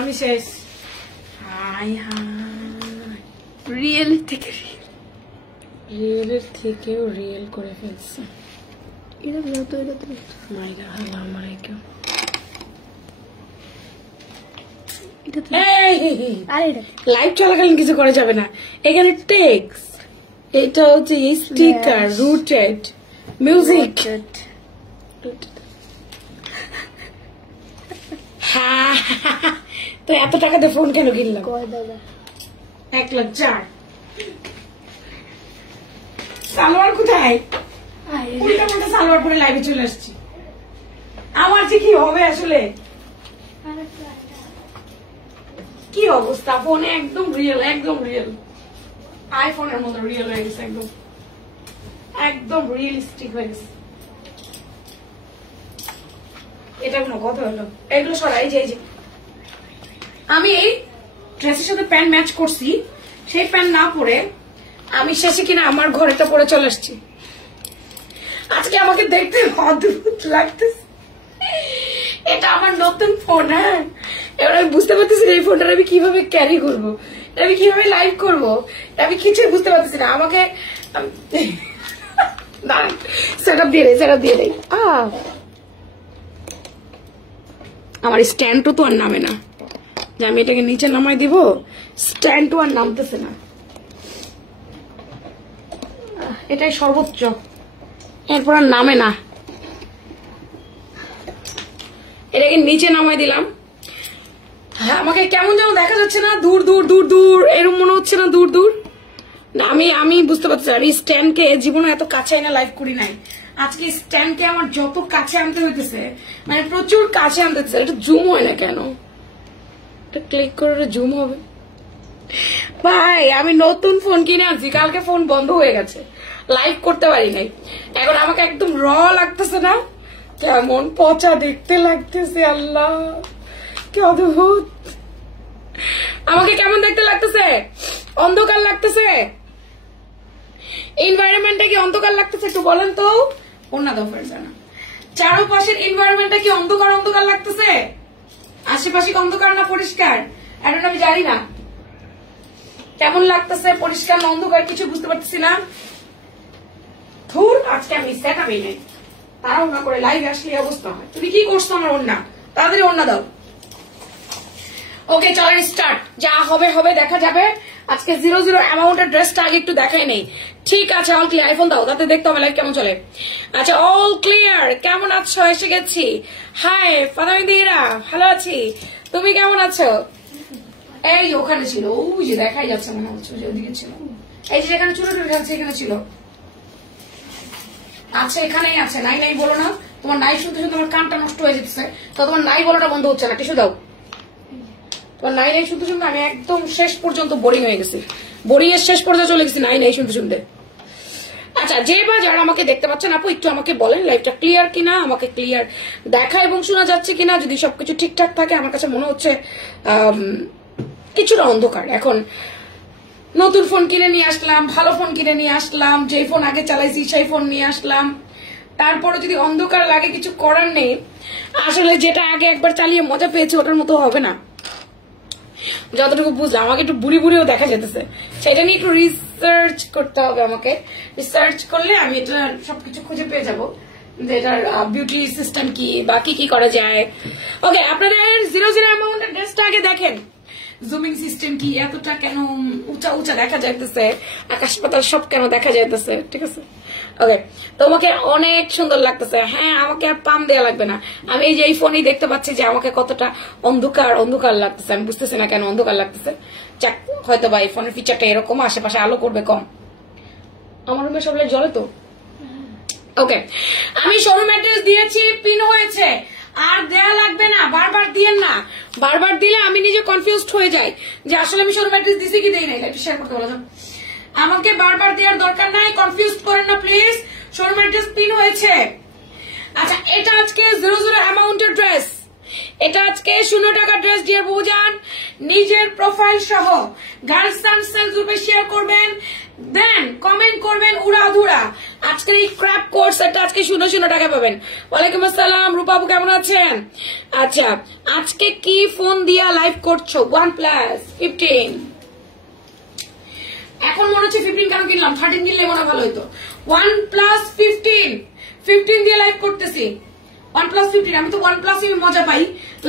আমি শেষ। রিয়েলের থেকে থেকেও রিয়েল করে ফেলছে। লাইভ চলাকালীন কিছু করা যাবে না। এখানে টেক্সট, এটা হচ্ছে স্টিকার, রুটেড মিউজিক। তো এত টাকা দিয়ে ফোন কেন কিনলাম? 1,04,000। সালোয়ার কোথায়? উল্টা পাল্টা সালোয়ার পরে লাইভে চলে আসছি। আমার যে কি হবে আসলে, কি অবস্থা। ফোনে একদম রিয়েল, একদম রিয়েল, আইফোনের মতো রিয়েল হয়ে গেছে, একদম একদম রিয়েলিস্টিক হয়ে গেছে। এটা কোনো কথা হলো? এগুলো সরাই যে আমি এই ড্রেসের সাথে প্যান্ট ম্যাচ করছি, সেই প্যান্ট না পরে আমি শেষে কিনা আমার ঘরেটা পরে চলে আসছি। আজকে আমাকে দেখতে অদ্ভুত লাগতেছে। এটা আমার নতুন ফোন। হ্যাঁ, এবার আমি বুঝতে পারতেছি এই ফোনটা আমি কিভাবে ক্যারি করবো, আমি কিভাবে লাইভ করবো, আমি কিছুই বুঝতে পারতেছি না। আমাকে সেটআপ দিয়ে দেয়, সেটআপ দিয়ে দেয়। আমার স্ট্যান্ডও তো আর নামে না, যে আমি এটাকে নিচে নামাই দিব, স্ট্যান্ডও আর নামতেছে না। এটাই সর্বোচ্চ, এরপর আর নামে না। এটাকে নিচে নামাই দিলাম। হ্যাঁ, আমাকে কেমন যেন দেখা যাচ্ছে না, দূর দূর দূর দূর এরকম মনে হচ্ছে না, দূর দূর। আমি বুঝতে পারছি আমি স্ট্যান্ডকে জীবনে এত কাছে না লাইভ করি নাই। আজকে স্ট্যান্ডকে আমার যত কাছে আনতে হইতেছে, মানে প্রচুর কাছে আনতে হচ্ছে। এটা জুম হয় না কেন? এটা ক্লিক করে জুম হবে। ভাই, আমি নতুন ফোন কিনে আনছি, কালকে ফোন বন্ধ হয়ে গেছে, লাইভ করতে পারি নাই। এখন আমাকে একদম র লাগতেছে না, কেমন পচা দেখতে লাগতেছে। আল্লাহ, কি অদ্ভুত। আমাকে কেমন দেখতে লাগতেছে? অন্ধকার লাগতেছে। এনভায়রনমেন্টটা কি অন্ধকার লাগতেছে? একটু বলেন তো। অন্য দফার জানা চারপাশের এনভায়রনমেন্টটা কি অন্ধকার অন্ধকার লাগতেছে? আশেপাশে অন্ধকার না পরিষ্কার? এখন আমি জানি না কেমন লাগতেছে, পরিষ্কার না অন্ধকার, কিছু বুঝতে পারতেছি না। ধুর, আজকে আমি সেট আমি নেই, তারা ওনা করে লাইভ আসলে অবস্থা হয়। তুমি কি করছো আমার ওন্না? তাড়াতাড়ি ওন্না দাও। ওকে, চলেন স্টার্ট। যা হবে হবে, দেখা যাবে। আজকে 0 অ্যামাউন্টের ড্রেসটা আগে একটু দেখাই নেই। ঠিক আছে, অল ক্লিয়ার। আইফোন দাও, তাতে দেখতে হবে লাইভ কেমন চলে। আচ্ছা, অল ক্লিয়ার। কেমন আছো? এসে গেছি। হাই ফাদামিদিরা, ভালো আছি। তুমি কেমন আছো? এই ওখানে ছিল, ওই যে দেখাই যাচ্ছে মনে হচ্ছে, ওদিকে ছিল। এই যে যেখানে চুরো টুরে যাচ্ছে এখানে ছিল। আচ্ছা, এখানেই আছে। নাই নাই বলো না। তোমার নাই শুনতে শুনতে আমার কানটা নষ্ট হয়ে যাচ্ছে। তো তোমার নাই বলাটা বন্ধ হচ্ছে না। টিস্যু দাও। তোমার নাই নাই শুনতে শুনতে আমি একদম শেষ পর্যন্ত বোরিং হয়ে গেছি। বোরিং এর শেষ পর্যন্ত চলে গেছি নাই নাই শুনতে শুনতে। আচ্ছা, যে বা যারা আমাকে দেখতে পাচ্ছেন আপু, একটু আমাকে বলেন লাইভটা ক্লিয়ার কিনা, আমাকে ক্লিয়ার দেখা এবং শোনা যাচ্ছে কিনা। যদি সবকিছু ঠিকঠাক থাকে, আমার কাছে মনে হচ্ছে কিছুটা অন্ধকার। এখন নতুন ফোন কিনে নিয়ে আসলাম, ভালো ফোন কিনে নিয়ে আসলাম, যে ফোন আগে চালাইছি সেই ফোন নিয়ে আসলাম, তারপরে যদি অন্ধকার লাগে কিছু করার নেই। আসলে যেটা আগে একবার চালিয়ে মজা পেয়েছে ওটার মতো হবে না। যতটুকু বুঝলাম, আমাকে একটু বুড়ি বুড়িও দেখা যেতেছে, সেটা নিয়ে একটু রিসার্চ করতে হবে। আমাকে রিসার্চ করলে আমি এটা সবকিছু খুঁজে পেয়ে যাবো, যে এটার বিউটি সিস্টেম কি বা কি কি করা যায়। ওকে, আপনাদের 0 অ্যামাউন্টের ড্রেসটা আগে দেখেন। জুমিং সিস্টেম কি, এতটা কেন উঁচা উঁচা দেখা যাইতেছে, আকাশ পাতাল সব কেন দেখা যাইতেছে। ঠিক আছে, ওকে, তোমাকে অনেক সুন্দর লাগতেছে। হ্যাঁ, আমাকে আর পাম দেওয়া লাগবে না। আমি এই যে এই ফোনেই দেখতে পাচ্ছি যে আমাকে কতটা অন্ধকার অন্ধকার লাগতেছে। আমি বুঝতেছি না কেন অন্ধকার লাগতেছে। যাক, হয়তো বা এই ফোনের ফিচারটা এরকম, আশেপাশে আলো করবে কম। আমার রুমে সব লাইট জ্বলে তো। ওকে, আমি শোরুম অ্যাড্রেস দিয়েছি, পিন হয়েছে, আর দেয়া লাগবে না। বারবার দিয়েন না, বারবার দিলে আমি নিজে কনফিউজড হয়ে যাই যে আসলে আমি শোরুম অ্যাড্রেস দিছি কি দেই নাই। একটু শেয়ার করতে বলো। আমাকে বারবার দেওয়ার দরকার নাই, কনফিউজ করেন না প্লিজ। শোরুম অ্যাড্রেস পিন হয়েছে। আচ্ছা, এটা আজকে 0 অ্যামাউন্টের ড্রেস, এটা আজকে 0 টাকা ড্রেস ডিয়ার বুজান। নিজের প্রোফাইল সহ গার্লস সানসেল গ্রুপে শেয়ার করবেন, দেন কমেন্ট করবেন উড়াধুরা। আজকের এই ক্র্যাপ কোর্স একটা আজকে 0 টাকা পাবেন। ওয়ালাইকুম আসসালাম রূপাবু, কেমন আছেন? আচ্ছা, আজকে কি ফোন দিয়া লাইভ করছো? OnePlus 15। এখন মনে হচ্ছে 15 কেন কিনলাম, 13 কিনলে মনে ভালো হইতো। OnePlus 15 দিয়ে লাইভ করতেছি। OnePlus 15, আমি তো OnePlus মজা পাই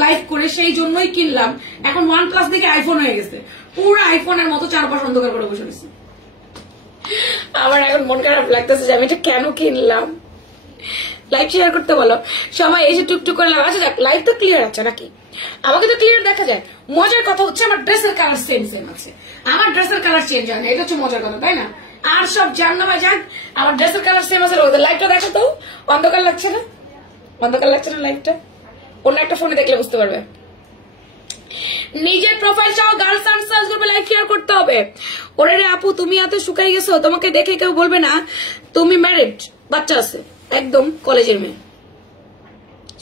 লাইভ করে, সেই জন্যই কিনলাম। এখন OnePlus দেখে আইফোন হয়ে গেছে, পুরো আইফোনের মতো চারপাশ অন্ধকার করে বসে গেছে। আমার এখন মন খারাপ লাগতেছে যে আমি এটা কেন কিনলাম। লাইভ শেয়ার করতে বলো, সবাই এসে টুকটুক করে লাভ। আচ্ছা, লাইভ তো ক্লিয়ার আছে নাকি? আমাকে তো ক্লিয়ার দেখা যায়। মজার কথা হচ্ছে আমার ড্রেসের কালার সেম আছে, আমার ড্রেসের কালার চেঞ্জ হয় না, এটা হচ্ছে মজার কথা, তাই না? আর সব জান্নামায় যাক, আমার ড্রেসের কালার সেম আছে। লাইভটা দেখো তো, অন্ধকার লাগছে না? অন্ধকার লাগছে না লাইভটা? অন্য একটা ফোনে দেখলে বুঝতে পারবে। নিজের প্রোফাইল সহ গার্লস সানসেল গ্রুপে লাইভ শেয়ার করতে হবে। ওরে রে আপু, তুমি এত শুকাই গেছো, তোমাকে দেখে কেউ বলবে না তুমি ম্যারিড, বাচ্চা আছে, একদম কলেজের মেয়ে।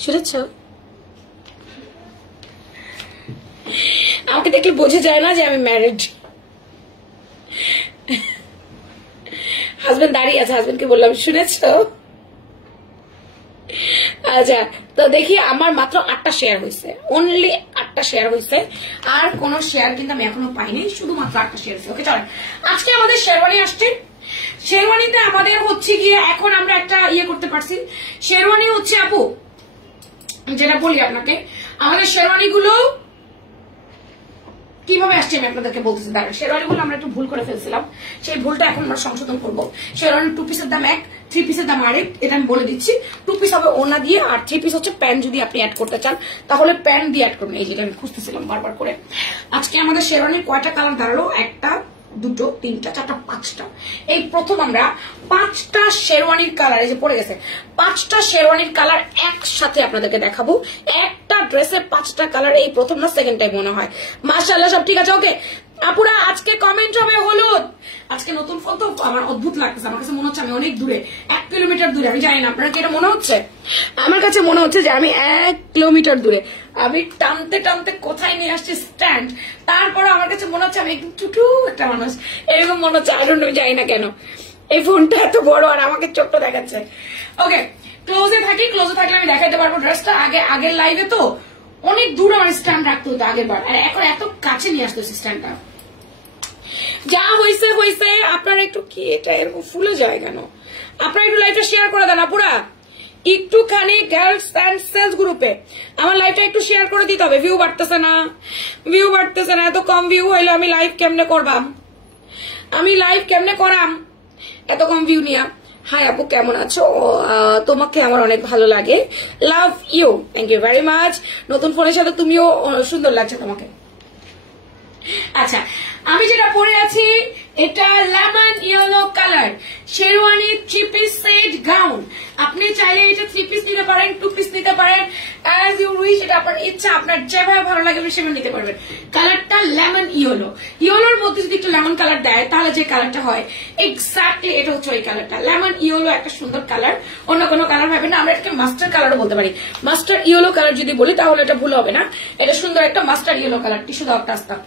শুনেছ? আমাকে দেখলে বোঝা যায় না যে আমি ম্যারিড। হাজবেন্ড দাঁড়িয়ে আছে, হাজবেন্ডকে বললাম শুনেছ? আচ্ছা, তো দেখি আমার মাত্র 8টা শেয়ার হয়েছে, অনলি 8টা শেয়ার হয়েছে, আর কোন শেয়ার কিন্তু আমি এখনো পাইনি, শুধুমাত্র 8টা শেয়ার হয়েছে। ওকে চলেন, আজকে আমাদের শেরওয়ানি আসছে। শেরওয়ানিতে আমাদের হচ্ছে গিয়ে এখন আমরা একটা ইয়ে করতে পারছি। শেরওয়ানি হচ্ছে আপু, যেটা বলি আপনাকে, আমাদের শেরওয়ানি গুলো কিভাবে আসছে আমি আপনাদেরকে বলতেছি। দাঁড়ান, শেরওয়ানি গুলো আমরা একটু ভুল করে ফেলছিলাম, সেই ভুলটা এখন আমরা সংশোধন করবো। শেরওয়ানি 2 পিসের দাম 1, 3 পিসের দাম আরেক, এটা আমি বলে দিচ্ছি। 2 পিস হবে ওনা দিয়ে, আর 3 পিস হচ্ছে প্যান্ট যদি আপনি অ্যাড করতে চান তাহলে প্যান্ট দিয়ে অ্যাড করবেন। এই যেটা আমি খুঁজতেছিলাম বারবার করে। আজকে আমাদের শেরওয়ানি কয়টা কালার দাঁড়ালো? 1টা, 2টো, 3টা, 4টা, 5টা। এই প্রথম আমরা 5টা শেরওয়ানির কালার, এই যে পড়ে গেছে, 5টা শেরওয়ানির কালার একসাথে আপনাদেরকে দেখাবো। একটা ড্রেসের 5টা কালার, এই প্রথম না সেকেন্ড টাইম মনে হয়। মাশাআল্লাহ, সব ঠিক আছে। ওকে আপুরা, আজকে কমেন্ট হবে হলুদ। আজকে নতুন ফোন তো আমার অদ্ভুত লাগতেছে, আমার কাছে মনে হচ্ছে আমি অনেক দূরে, 1 কিলোমিটার দূরে। আমি জানি না আপনার কি এটা মনে হচ্ছে? আমার কাছে মনে হচ্ছে যে আমি 1 কিলোমিটার দূরে। আমি টানতে টানতে কোথায় নিয়ে আসছি স্ট্যান্ড, তারপরে আমার কাছে মনে হচ্ছে আমি একদম টুটু একটা মানুষ, এরকম মনে হচ্ছে। আই ডোন্ট নো, জানি না কেন এই ফোনটা এত বড় আর আমাকে ছোট্ট দেখাচ্ছে। ওকে, ক্লোজে থাকলে আমি দেখাইতে পারবো ড্রেসটা। আগের লাইভে তো অনেক দূর আমার স্ট্যান্ড রাখতে হতো আগের বার, আর এখন এত কাছে নিয়ে আসতেছে স্ট্যান্ডটা। যা হয়েছে হয়েছে, আপনারা একটু কি এটা এরকম ফুলে যায় কেন? আপনারা একটু লাইভটা শেয়ার করে দেন আপুরা, একটুখানি গার্লস সানসেল গ্রুপে আমার লাইভটা একটু শেয়ার করে দিতে হবে। ভিউ বাড়তেছে না, এত কম ভিউ হইলে আমি লাইভ কেমনে করবাম? এত কম ভিউ নিয়া। হাই আপু, কেমন আছো? তোমাকে আমার অনেক ভালো লাগে, love you, thank you very much. নতুন ফোনের সাথে তুমিও সুন্দর লাগছে তোমাকে। আচ্ছা, আমি যেটা পরে আছি এটা lemon yellow colour sherwani 3 piece set gown. আপনি চাইলে এটা 3 পিস নিতে পারেন, 2 পিস নিতে পারেন, অ্যাজ ইউ উইশ, এটা আপনার ইচ্ছা, আপনার যেভাবে ভালো লাগে সেভাবে নিতে পারবেন। কালারটা লেমন ইয়েলোর মধ্যে যদি একটু লেমন কালার দেয় তাহলে যে কালারটা হয় এক্স্যাক্টলি এটা হচ্ছে ওই কালারটা। লেমন ইয়েলো একটা সুন্দর কালার, অন্য কোনো কালার ভাবেন না। আমরা এটাকে মাস্টার কালারও বলতে পারি। মাস্টার ইয়েলো কালার যদি বলি তাহলে এটা ভুল হবে না, এটা সুন্দর একটা মাস্টার ইয়েলো কালার। টিস্যু দাও একটা আস্তা।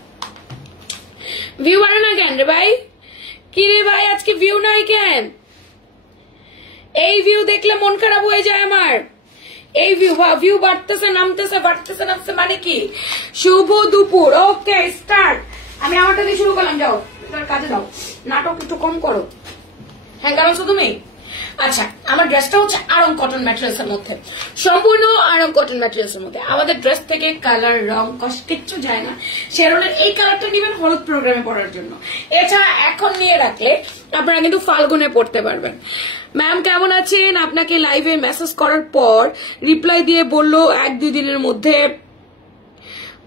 ভিউ বাড়ে না কেন রে ভাই? কি রে ভাই, আজকে ভিউ নাই কেন? এই ভিউ দেখলে মন খারাপ হয়ে যায় আমার। এই ভিউ বাড়তেছে নামতেছে মানে কি? শুভ দুপুর। Okay start. আমি আমারটা দিয়ে শুরু করলাম, যাও কাজে দাও, নাটক একটু কম করো। হ্যাঁ, কারণ তুমি আচ্ছা, আমার ড্রেসটা হচ্ছে আরং কটন ম্যাটেরিয়ালস এর মধ্যে, সম্পূর্ণ আরং কটন ম্যাটেরিয়ালস এর মধ্যে। আমাদের ড্রেস থেকে কালার, রং, কস কিচ্ছু যায় না। শেরওয়ানির এই কালারটা নিবেন হলুদ প্রোগ্রামে পড়ার জন্য। এছাড়া এখন নিয়ে রাখলে আপনারা কিন্তু ফাল্গুনে পড়তে পারবেন। ম্যাম কেমন আছেন? আপনাকে লাইভে মেসেজ করার পর রিপ্লাই দিয়ে বললো 1-2 দিনের মধ্যে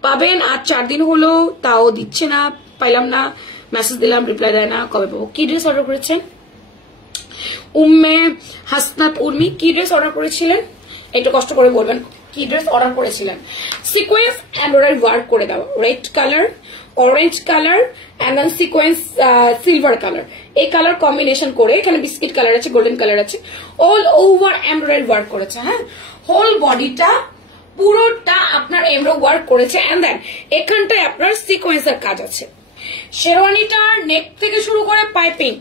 পাবেন, আর 4 দিন হলো তাও দিচ্ছে না, পাইলাম না। মেসেজ দিলাম, রিপ্লাই দেয় না, কবে পাবো? কি ড্রেস অর্ডার করেছেন? উম্মে হাসনাত উর্মি, কি ড্রেস অর্ডার করেছিলেন? একটু কষ্ট করে বলবেন কি ড্রেস অর্ডার করেছিলেন। সিকোয়েন্স এমব্রয়ডারি ওয়ার্ক করে দাও, red colour, orange colour and then sequence silver colour, এই কালার কম্বিনেশন করে, এখানে বিস্কিট কালার আছে, গোল্ডেন কালার আছে, অল ওভার এমব্রয়ডারি ওয়ার্ক করেছে। হ্যাঁ, হোল বডিটা পুরোটা আপনার এমব্রো ওয়ার্ক করেছে। এন্ড দেন এখানটায় আপনার সিকোয়েন্সের কাজ আছে। শেরওয়ানিটার নেক থেকে শুরু করে পাইপিং,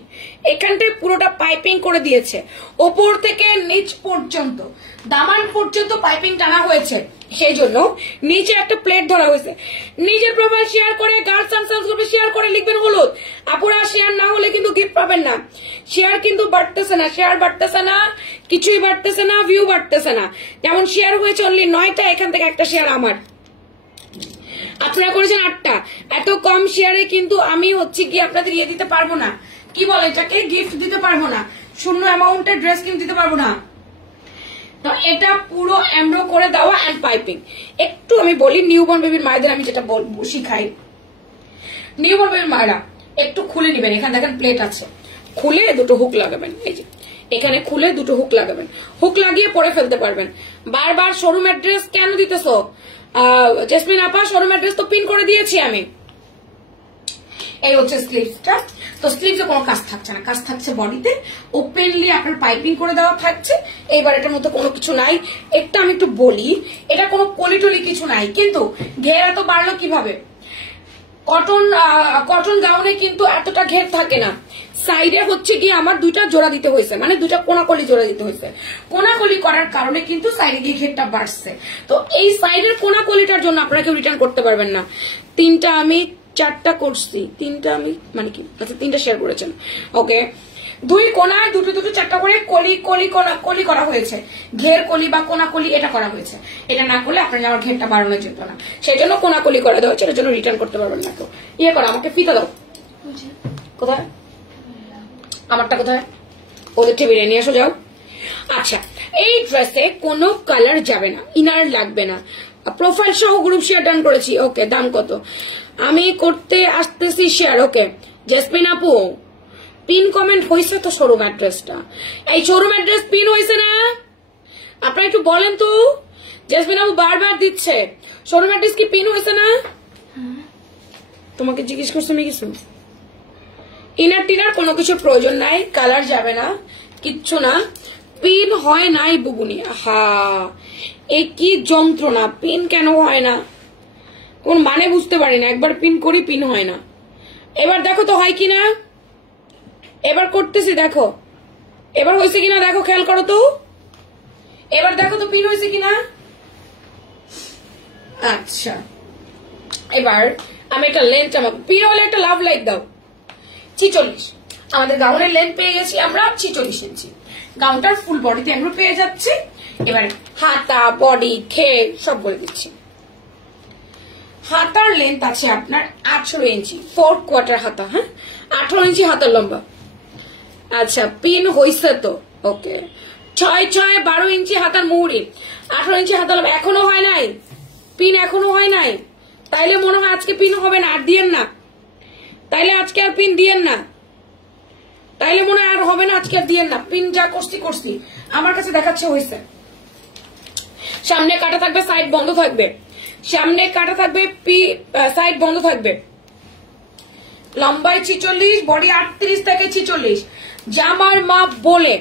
এখানটায় পুরোটা পাইপিং করে দিয়েছে, ওপর থেকে নিচ পর্যন্ত দামান পর্যন্ত পাইপিং টানা হয়েছে। সেই জন্য নিচে একটা প্লেট ধরা হয়েছে। নিজের প্রোফাইল শেয়ার করে, গার্লস সানসান্স গ্রুপে শেয়ার করে লিখবেন হলুদ। আপুরা শেয়ার না হলে কিন্তু গিফট পাবেন না। শেয়ার কিন্তু বাড়তেছে না, শেয়ার বাড়তেছে না, কিছুই বাড়তেছে না, ভিউ বাড়তেছে না। যেমন শেয়ার হয়েছে অনলি 9টা, এখান থেকে একটা শেয়ার আমার, আপনারা করেছেন 8টা। এত কম শেয়ারে কিন্তু আমি হচ্ছে কি আপনাদের ইয়ে দিতে পারবো না, কি বলে এটাকে, গিফট দিতে পারবো না, শূন্য অ্যামাউন্টের ড্রেস কিন্তু দিতে পারবো না। তো এটা পুরো এমব্রো করে দেওয়া এন্ড পাইপিং। একটু আমি বলি নিউবর্ন বেবির মায়েদের আমি যেটা শিখাই, নিউবর্ন বেবির মায়েরা একটু খুলে নিবেন। এখানে দেখেন প্লেট আছে, খুলে দুটো হুক লাগাবেন। এই যে এখানে খুলে দুটো হুক লাগাবেন, হুক লাগিয়ে পরে ফেলতে পারবেন। বারবার শোরুম অ্যাড্রেস কেন দিতেছো জেসমিন আপা? শোরুম অ্যাড্রেস তো পিন করে দিয়েছি আমি। এই হচ্ছে স্লিভসটা। তো স্লিভসে কোনো কাজ থাকছে না, কাজ থাকছে বডিতে। ওপেনলি আপনার পাইপিং করে দেওয়া থাকছে। এইবার এটার মধ্যে কোনো কিছু নাই। একটা আমি একটু বলি, এটা কোনো পলিটলি কিছু নাই, কিন্তু ঘের এত বাড়লো কিভাবে? কটন গাউনে কিন্তু এতটা ঘের থাকে না। সাইডে হচ্ছে গিয়ে আমার দুইটা জোড়া দিতে হয়েছে, মানে দুইটা কোনাকলি জোড়া দিতে হয়েছে। কোনাকলি করার কারণে কিন্তু সাইডে গিয়ে ঘেরটা বাড়ছে। তো এই সাইডের কোনাকলিটার জন্য আপনারা কেউ রিটার্ন করতে পারবেন না। 3টা আমি 4টা করছি, 3টা আমি মানে কি, আচ্ছা 3টা শেয়ার করেছেন, ওকে। 2 কোনায় দুটো 4টা করে কলি করা হয়েছে। ঘের কলি বা কোনাকলি এটা করা হয়েছে। এটা না করলে আপনার আমার ঘেরটা বাড়ানো যেত না, সেই জন্য কোনাকলি করে দেওয়া হচ্ছে। এটার জন্য রিটার্ন করতে পারবেন না কেউ। ইয়ে করো, আমাকে ফিতা দাও। কোথায় আমারটা, কোথায়? ওদের টেবিলে নিয়ে এসো, যাও। আচ্ছা, এই ড্রেসে কোনো কালার যাবে না, ইনার লাগবে না। প্রোফাইল সহ গ্রুপ শেয়ার ডান করেছি, ওকে। দাম কত? আমি করতে আসতেছি শেয়ার, ওকে। জেসমিন আপু পিন কমেন্ট হয়েছে তো শোরুম অ্যাড্রেসটা? এই শোরুম অ্যাড্রেস পিন হয়েছে না? আপনারা একটু বলেন তো। জেসমিন আপু বারবার দিচ্ছে, শোরুম অ্যাড্রেস কি পিন হয়েছে না? তোমাকে জিজ্ঞেস করছো আমি কিছু? ইনার টিনার কোনো কিছু প্রয়োজন নাই, কালার যাবে না, কিচ্ছু না। পিন হয় নাই বুবুনি, হা এ কি যন্ত্রণা! পিন কেন হয় না কোন মানে বুঝতে পারি না। একবার পিন করি, পিন হয় না। এবার দেখো তো হয় কিনা, এবার করতেছি, দেখো এবার হয়েছে কিনা, দেখো খেয়াল করো তো, এবার দেখো তো পিন হয়েছে কিনা। আচ্ছা, এবার আমি একটা লেন্থ চামাবো। পিন হলে একটা লাভ লাইক দাও। 46 আমাদের গাউনের লেন্থ পেয়ে গেছি আমরা 46 ইঞ্চি। গাউনটার ফুল বডিতে আমরা পেয়ে যাচ্ছি। এবার হাতা, বডি, ঘের সব বলে দিচ্ছি। হাতার লেন্থ আছে আপনার 18 ইঞ্চি, 4/4 হাতা, হ্যাঁ 18 ইঞ্চি হাতার লম্বা। আচ্ছা, পিন হইছে তো, ওকে। 6/6 12 ইঞ্চি হাতার মুহুরি, 18 ইঞ্চি হাতার লম্বা। এখনো হয় নাই পিন, এখনো হয় নাই। তাইলে মনে হয় আজকে পিন হবে না, আর দিয়েন না। তাইলে আজকে আর পিন দিয়েন না, তাইলে মনে হয় আর হবে না, আজকে আর দিয়েন না। পিন যা করছি আমার কাছে দেখাচ্ছে হয়েছে। সামনে কাটা থাকবে, সাইড বন্ধ থাকবে। সামনে কাটা থাকবে, সাইড বন্ধ থাকবে। লম্বায় 46, বডি 38 থেকে 46। জামার মাপ বলে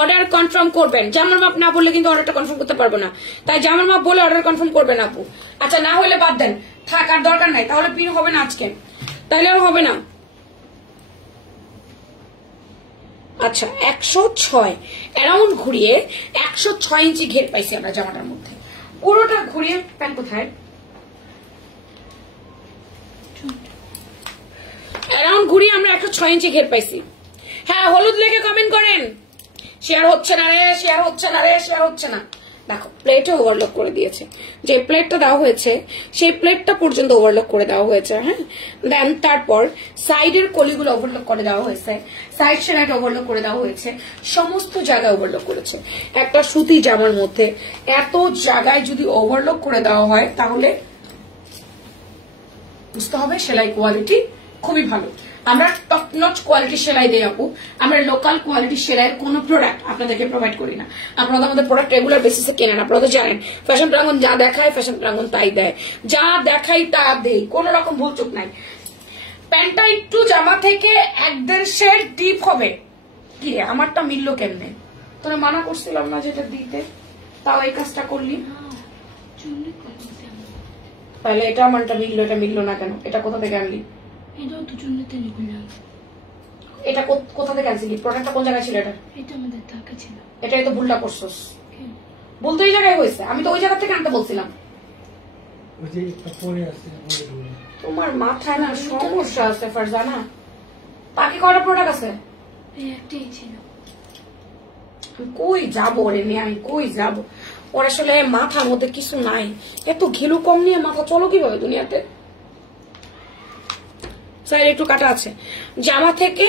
অর্ডার কনফার্ম করবেন। জামার মাপ না বললে কিন্তু অর্ডারটা কনফার্ম করতে পারবো না, তাই জামার মাপ বলে অর্ডার কনফার্ম করবেন আপু। আচ্ছা, না হলে বাদ দেন, থাক, আর দরকার নাই। তাহলে পিন হবে না আজকে, তাইলে আর হবে না। আচ্ছা, 106 অ্যারাউন্ড ঘুরিয়ে 106 ইঞ্চি ঘের পাইছি আমরা জামাটার মধ্যে। পুরোটা ঘুরিয়ে প্যান্ট কোথায়? অ্যারাউন্ড ঘুরিয়ে আমরা 106 ইঞ্চি ঘের পাইছি। হ্যাঁ, হলুদ লেখে কমেন্ট করেন। শেয়ার হচ্ছে না রে, শেয়ার হচ্ছে না রে, শেয়ার হচ্ছে না। দেখো প্লেটে ওভারলক করে দিয়েছে। যে প্লেটটা দেওয়া হয়েছে সেই প্লেটটা পর্যন্ত ওভারলক করে দেওয়া হয়েছে, হ্যাঁ। দেন তারপর সাইডের কলিগুলো ওভারলক করে দেওয়া হয়েছে, সাইড সেলাইট ওভারলক করে দেওয়া হয়েছে, সমস্ত জায়গায় ওভারলক করেছে। একটা সুতি জামার মধ্যে এত জায়গায় যদি ওভারলক করে দেওয়া হয় তাহলে বুঝতে হবে সেলাই কোয়ালিটি খুবই ভালো। আমরা টপ নচ কোয়ালিটি সেলাই দেই আপু। আমরা লোকাল কোয়ালিটি সেলাইয়ের কোনো প্রোডাক্ট আপনাদেরকে প্রোভাইড করি না। আপনারা আমাদের প্রোডাক্ট রেগুলার বেসিসে কেনেন, আপনারা তো জানেন। ফ্যাশন প্রাঙ্গন যা দেখায় ফ্যাশন প্রাঙ্গন তাই দেয়, যা দেখাই তা দেই, কোন রকম ভুলচুক নাই। প্যান্টটা একটু জামা থেকে 1.5 শেড ডিপ হবে। কি রে, আমারটা মিললো কেমনে? তোরা মানা করছিলাম না যেটা দিতে, তাও এই কাজটা করলি। তাহলে এটা আমারটা মিললো, এটা মিললো না কেন? এটা কোথা থেকে আনলি? এটা কোথা থেকে আনছিলি? প্রোডাক্টটা কোন জায়গায় ছিল? এটাই তো ভুলটা করছস। ভুল তো এই জায়গায় হয়েছে, আমি তো ওই জায়গা থেকে আনতে বলছিলাম। তোমার মাথায় না সমস্যা আছে ফারজানা। বাকি কয়টা প্রোডাক্ট আছে? কই যাবো রে নিয়ে, আমি কই যাবো? ওর আসলে মাথার মধ্যে কিছু নাই। এত ঘিলু কম নিয়ে মাথা চলো কিভাবে দুনিয়াতে? স্যার একটু কাটা আছে। জামা থেকে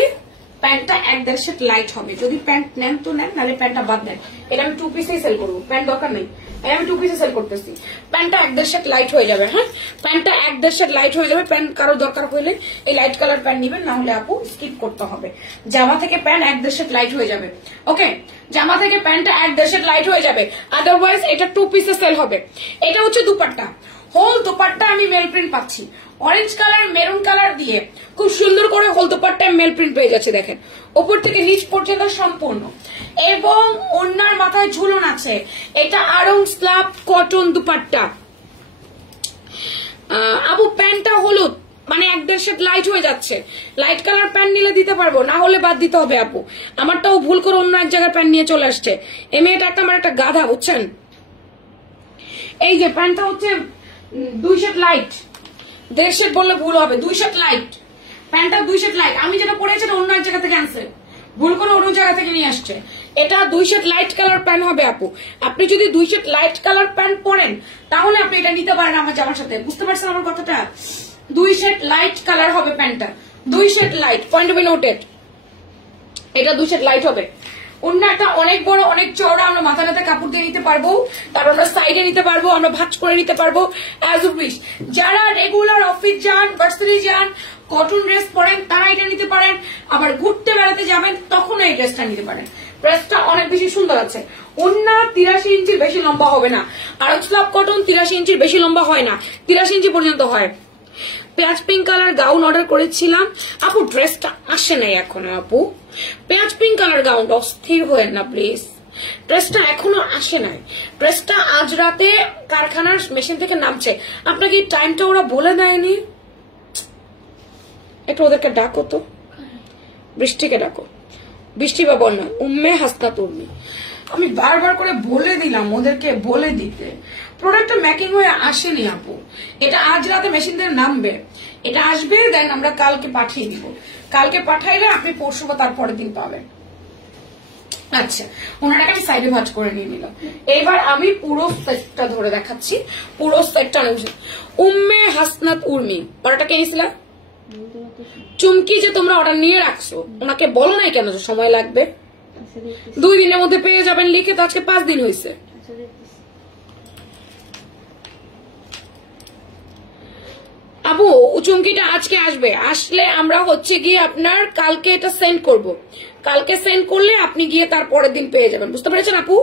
প্যান্টটা 1.5 সেট লাইট হবে। যদি প্যান্ট নেন তো নেন, নাহলে প্যান্টটা বাদ দেন। এটা আমি 2 পিসেই সেল করবো, প্যান্ট দরকার নেই। আমি 2 পিসে সেল করতেছি। প্যান্টটা 1.5 সেট লাইট হয়ে যাবে। হ্যাঁ, প্যান্টটা 1.5 সেট লাইট হয়ে যাবে। প্যান্ট কারোর দরকার হলে এই লাইট কালার প্যান্ট নিবেন, না হলে আপু স্কিপ করতে হবে। জামা থেকে প্যান্ট 1.5 সেট লাইট হয়ে যাবে। ওকে, জামা থেকে প্যান্টটা 1.5 সেট লাইট হয়ে যাবে। আদারওয়াইজ এটা 2 পিসে সেল হবে। এটা হচ্ছে দুপাট্টা। হোল দুপাট্টা আমি মেল প্রিন্ট পাচ্ছি। অরেঞ্জ কালার, মেরুন কালার দিয়ে খুব সুন্দর করে হোল দুপাট্টায় মেল প্রিন্ট পেয়ে যাচ্ছে। দেখেন, উপর থেকে নিচ পর্যন্ত সম্পূর্ণ, এবং ওড়নার মাথায় ঝুলন আছে। এটা আড়ং স্ল্যাব কটন দুপাট্টা। আপু প্যান্টটা হলুদ, মানে 1.5 সেট লাইট হয়ে যাচ্ছে। লাইট কালার প্যান্ট নিলে দিতে পারবো, না হলে বাদ দিতে হবে আপু। আমারটাও ভুল করে অন্য এক জায়গার প্যান্ট নিয়ে চলে আসছে। এই মেয়েটা একটা আমার একটা গাধা, বুঝছেন? এই যে প্যান্টটা হচ্ছে 2 সেট লাইট, 1.5 সেট বললে ভুল হবে। 2 সেট লাইট, প্যান্টটা 2 সেট লাইট। আমি যেটা পরেছি অন্য এক জায়গা থেকে আনছে, ভুল করে অন্য জায়গা থেকে নিয়ে আসছে। এটা 2 সেট লাইট কালার প্যান্ট হবে আপু। আপনি যদি 2 সেট লাইট কালার প্যান্ট পরেন, তাহলে আপনি এটা নিতে পারেন আমার জামার সাথে। বুঝতে পারছেন আমার কথাটা? 2 সেট লাইট কালার হবে প্যান্টটা, 2 set light. Point to be noted, এটা 2 সেট লাইট হবে। ওড়নাটা অনেক বড়, অনেক চওড়া। আমরা মাথাটাতে কাপড় দিয়ে নিতে পারবো, তারপর আমরা সাইডে নিতে পারবো, আমরা ভাঁজ করে নিতে পারবো, অ্যাজ ইউ উইশ। যারা রেগুলার অফিস যান, ভার্সিটি যান, কটন ড্রেস পরেন, তারা এটা নিতে পারেন। আবার ঘুরতে বেড়াতে যাবেন, তখন এই ড্রেসটা নিতে পারেন। ড্রেসটা অনেক বেশি সুন্দর আছে। ওড়না 83 ইঞ্চির বেশি লম্বা হবে না। আড়ং স্ল্যাব কটন 83 ইঞ্চির বেশি লম্বা হয় না, 83 ইঞ্চি পর্যন্ত হয়। পেঁয়াজ পিঙ্ক কালার গাউন অর্ডার করেছিলাম আপু, ড্রেসটা আসে নাই এখনো আপু। পেঁয়াজ পিঙ্ক কালার গাউন, অস্থির হয়ে না প্লিজ, ড্রেসটা এখনো আসে নাই। ড্রেসটা আজ রাতে কারখানার মেশিন থেকে নামছে। আপনাকে এই টাইমটা ওরা বলে দেয়নি? একটু ওদেরকে ডাকো তো, বৃষ্টিকে ডাকো। বৃষ্টি বা বন্যা, উম্মে হাসনাত উর্মি। আমি বারবার করে বলে দিলাম ওদেরকে বলে দিতে। প্রোডাক্টটা মেকিং হয়ে আসেনি আপু, এটা আজ রাতে মেশিন থেকে নামবে। এটা আসবে, দেন আমরা কালকে পাঠিয়ে দিব। কালকে পাঠাইলে আপনি পরশু বা তারপরের দিন পাবেন। আচ্ছা, ওনাটাকে আমি সাইডে ভাঁজ করে নিয়ে নিলাম। এবার আমি পুরো সেটটা ধরে দেখাচ্ছি। পুরো সেটটা উম্মে হাসনাত উর্মি। অর্ডারটা কে নিয়েছিলাম? চুমকি যে তোমরা অর্ডার নিয়ে রাখছো, ওনাকে বলো নাই কেন যে সময় লাগবে? 2 দিনের মধ্যে পেয়ে যাবেন লিখে, তো আজকে 5 দিন হয়েছে। আপু চুমকিটা আজকে আসবে, আসলে আমরা হচ্ছে গিয়ে আপনার কালকে এটা সেন্ড করব। কালকে সেন্ড করলে আপনি গিয়ে তার পরের দিন পেয়ে যাবেন। বুঝতে পেরেছেন আপু?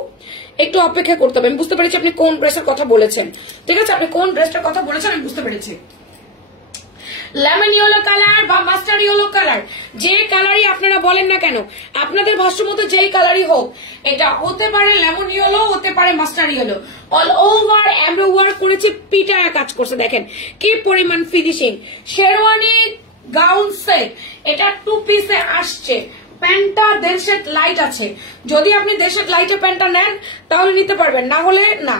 একটু অপেক্ষা করতে হবে। আমি বুঝতে পেরেছি আপনি কোন ড্রেসের কথা বলেছেন। ঠিক আছে, আপনি কোন ড্রেসটার কথা বলেছেন আমি বুঝতে পেরেছি। লেমন ইয়েলো কালার বা মাস্টার্ড ইয়েলো কালার, যে কালারই আপনারা বলেন না কেন, আপনাদের ভাষ্য মতো যেই কালারই হোক, এটা হতে পারে লেমন ইয়েলো, হতে পারে mustard yellow. All over embro work করেছি, পিটায় কাজ করছে। দেখেন কি পরিমাণ ফিনিশিং। শেরওয়ানি গাউন সেট, এটা 2 পিসে আসছে। প্যান্টটা 1.5 সেট লাইট আছে। যদি আপনি 1.5 সেট লাইটের প্যান্টটা নেন তাহলে নিতে পারবেন, না হলে না।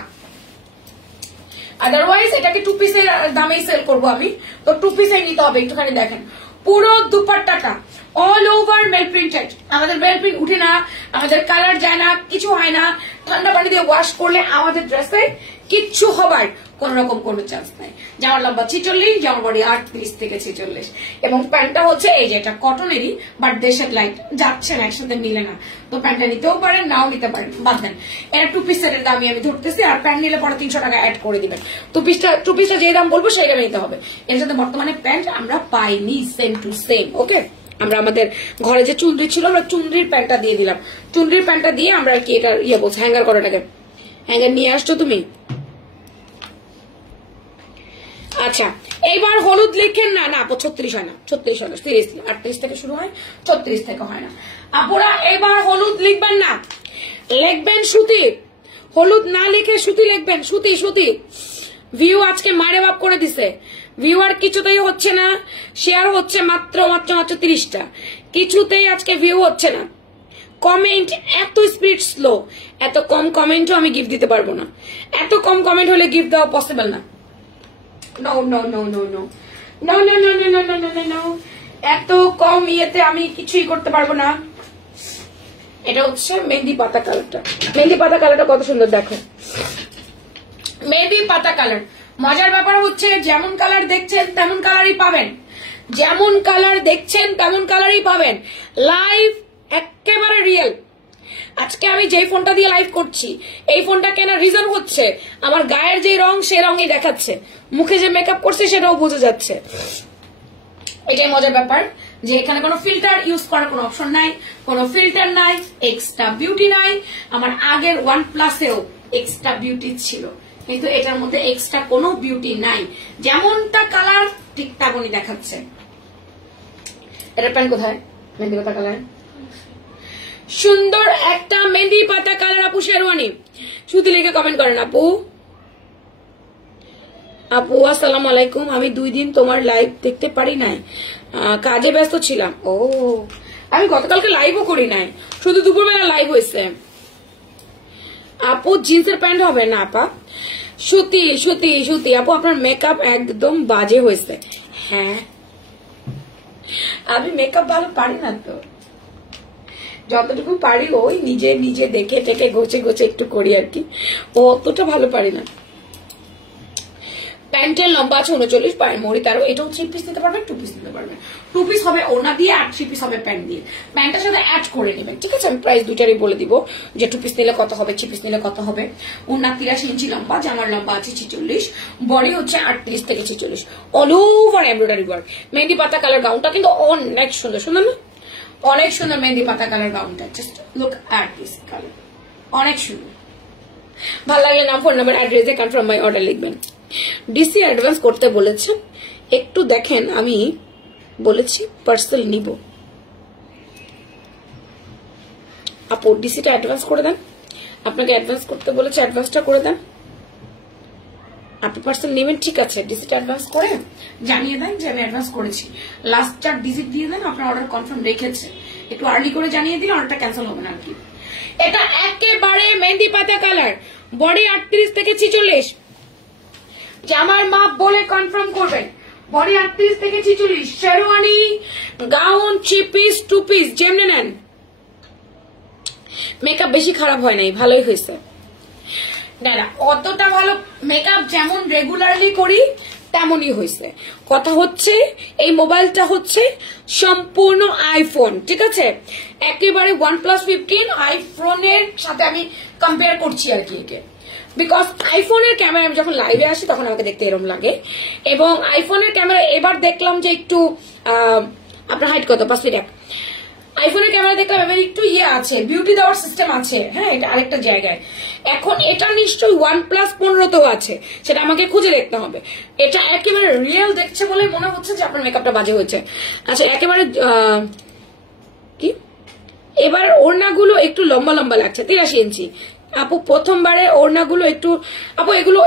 আদারওয়াইজ এটাকে 2 পিসের দামেই সেল করবো আমি, তো 2 পিসে নিতে হবে। একটুখানি দেখেন পুরো দুপাট্টাটা অল ওভার মেল প্রিন্টেড। আমাদের মেল প্রিন্ট উঠে না, আমাদের কালার যায় না, কিছু হয় না। ঠান্ডা পানি দিয়ে ওয়াশ করলে আমাদের ড্রেসে কিচ্ছু হবার কোন রকম কোনো চান্স নাই। জামার লম্বা 46, জামার বডি 38 থেকে 46, এবং প্যান্টটা হচ্ছে এই যে এটা কটনেরই, বাট 1.5 সেট লাইট যাচ্ছে না, একসাথে মিলে না। তো প্যান্টটা নিতেও পারেন, নাও নিতে পারেন, বাদ দেন। এটা 2 পিস সেটের দামই আমি ধরতেছি, আর প্যান্ট নিলে পরে 300 টাকা অ্যাড করে দিবেন। 2 পিসটা যে দাম বলবো সেই দামে নিতে হবে। এর সাথে বর্তমানে প্যান্ট আমরা পাইনি সেম টু সেম। ওকে, আমরা আমাদের ঘরে যে চুনরি ছিল, আমরা চুনরির প্যান্টটা দিয়ে দিলাম। চুনরির প্যান্টটা দিয়ে আমরা কি এটা ইয়ে বলছি, হ্যাঙ্গার করাটাকে। হ্যাঙ্গার নিয়ে আসছো তুমি? আচ্ছা, এইবার হলুদ লিখেন না। না আপু 36 হয় না, 36 হয় না, সিরিয়াসলি 38 থেকে শুরু হয়, 34 থেকে হয় না। আপুরা এবার হলুদ লিখবেন না, লিখবেন সুতি। হলুদ না লিখে সুতি লিখবেন, সুতি সুতি। ভিউ আজকে মারে বাপ করে দিছে, ভিউয়ার কিছুতেই হচ্ছে না, শেয়ার হচ্ছে মাত্র 30টা, কিছুতেই আজকে ভিউ হচ্ছে না। কমেন্ট এত স্পিড স্লো, এত কম কমেন্টও আমি গিফট দিতে পারবো না, এত কম কমেন্ট হলে গিফট দেওয়া পসিবল না। No no no no no no no no no no no no no no, এত কম ইয়েতে আমি কিছুই করতে পারবো না। এটা হচ্ছে মেহেন্দি পাতা কালারটা, মেহেন্দি পাতা কালারটা কত সুন্দর দেখো, মেহেন্দি পাতা কালার। মজার ব্যাপার হচ্ছে যেমন কালার দেখছেন তেমন কালারই পাবেন, যেমন কালার দেখছেন তেমন কালারই পাবেন। লাইভ একেবারে রিয়েল। আজকে আমি যেই ফোনটা দিয়ে লাইভ করছি, এই ফোনটা কেনার রিজন হচ্ছে আমার গায়ের যে রং সে রঙই দেখাচ্ছে, মুখে যে মেকআপ করছে সেটাও বোঝা যাচ্ছে। এটাই মজার ব্যাপার যে এখানে কোনো ফিল্টার ইউজ করার কোনো অপশন নাই, কোনো ফিল্টার নাই, এক্সট্রা বিউটি নাই। আমার আগের OnePlus-এও এক্সট্রা বিউটি ছিল, কিন্তু এটার মধ্যে এক্সট্রা কোনো বিউটি নাই, যেমনটা কালার ঠিক তেমনই দেখাচ্ছে। এটা প্যান্ট কোথায়? মেহেন্দি পাতা কালার, সুন্দর একটা মেহেন্দি পাতা কালার। আপু শেরওয়ানি শুধু লিখে কমেন্ট করেন। আপু আপু আসসালামু আলাইকুম, আমি 2 দিন তোমার লাইভ দেখতে পারি নাই, কাজে ব্যস্ত ছিলাম। ও আমি গতকালকে লাইভও করি নাই, শুধু দুপুরবেলা লাইভ হয়েছে। আপু জিন্সের প্যান্ট হবে না আপা? সুতি সুতি সুতি। আপু আপনার মেকআপ একদম বাজে হয়েছে। হ্যাঁ আমি মেকআপ ভালো পারি না তো, যতটুকু পারি ওই নিজে নিজে দেখে টেকে গোছে গোছে একটু করি আর কি, অতটা ভালো পারি না। প্যান্টের লম্বা আছে 39, পায়ের মরি 13। এটাও 3 পিস নিতে পারবেন, 2 পিস নিতে পারবেন। 2 পিস হবে ওনা দিয়ে আর 3 পিস হবে প্যান্ট দিয়ে। প্যান্টের সাথে অ্যাড করে নেবেন, ঠিক আছে? আমি প্রাইস দুইটারই বলে দিব যে 2 পিস নিলে কত হবে, 3 পিস নিলে কত হবে। ওনা 83 ইঞ্চি লম্বা, জামার লম্বা আছে 46, বডি হচ্ছে 38 থেকে 46, অল ওভার এমব্রয়ডারি ওয়ার্ক। মেহেন্দি পাতা কালার গাউনটা কিন্তু অনেক সুন্দর, সুন্দর না? অনেক সুন্দর মেহেন্দি পাতা কালার গাউনটা, just look at this colour, অনেক সুন্দর। ভালো লাগলে নাম, ফোন নাম্বার, অ্যাড্রেস দিয়ে কনফার্ম মাই অর্ডার লিখবেন। ডিসি অ্যাডভান্স করতে বলেছেন, একটু দেখেন, আমি বলেছি পার্সেল নিব। আপু ডিসিটা অ্যাডভান্স করে দেন, আপনাকে অ্যাডভান্স করতে বলেছে, অ্যাডভান্সটা করে দেন। আপনি পার্সেল নেবেন, ঠিক আছে, ডিসিটা অ্যাডভান্স করে জানিয়ে দেন যে আমি অ্যাডভান্স করেছি। লাস্ট 4 ডিজিট দিয়ে দেন, আপনার অর্ডার কনফার্ম রেখেছে। একটু আর্লি করে জানিয়ে দিলে অর্ডারটা ক্যান্সেল হবে না আর কি। এটা একেবারে মেহেন্দি পাতা কালার, বডি 38 থেকে 46, জামার মাপ বলে কনফার্ম করবেন। বডি 38 থেকে 46, শেরওয়ানি গাউন 3 পিস 2 পিস যেমনে নেন। মেকআপ বেশি খারাপ হয় নাই, ভালোই হয়েছে। দাদা অতটা ভালো মেকআপ যেমন রেগুলারলি করি তেমনই হয়েছে। কথা হচ্ছে এই মোবাইলটা হচ্ছে সম্পূর্ণ আইফোন, ঠিক আছে? একেবারে OnePlus 15 আইফোনের সাথে আমি কম্পেয়ার করছি আর কি একে, বিকজ আইফোনের ক্যামেরা আমি যখন লাইভে আসি তখন আমাকে দেখতে এরকম লাগে, এবং আইফোনের ক্যামেরা এবার দেখলাম যে একটু আপনার হাইট কত 5 ফিট 1, আইফোনের ক্যামেরা দেখলাম এবার একটু ইয়ে আছে, বিউটি দেওয়ার সিস্টেম আছে। হ্যাঁ এটা আরেকটা জায়গায়। এখন এটা নিশ্চয়ই OnePlus 15তেও আছে, সেটা আমাকে খুঁজে দেখতে হবে। এটা একেবারে রিয়েল দেখছে বলে মনে হচ্ছে যে আপনার মেকআপটা বাজে হয়েছে। আচ্ছা একেবারে কি এবার ওড়নাগুলো একটু লম্বা লম্বা লাগছে, 83 ইঞ্চি। আপু প্রথমবারে ওড়নাগুলো একটু, আপু এগুলো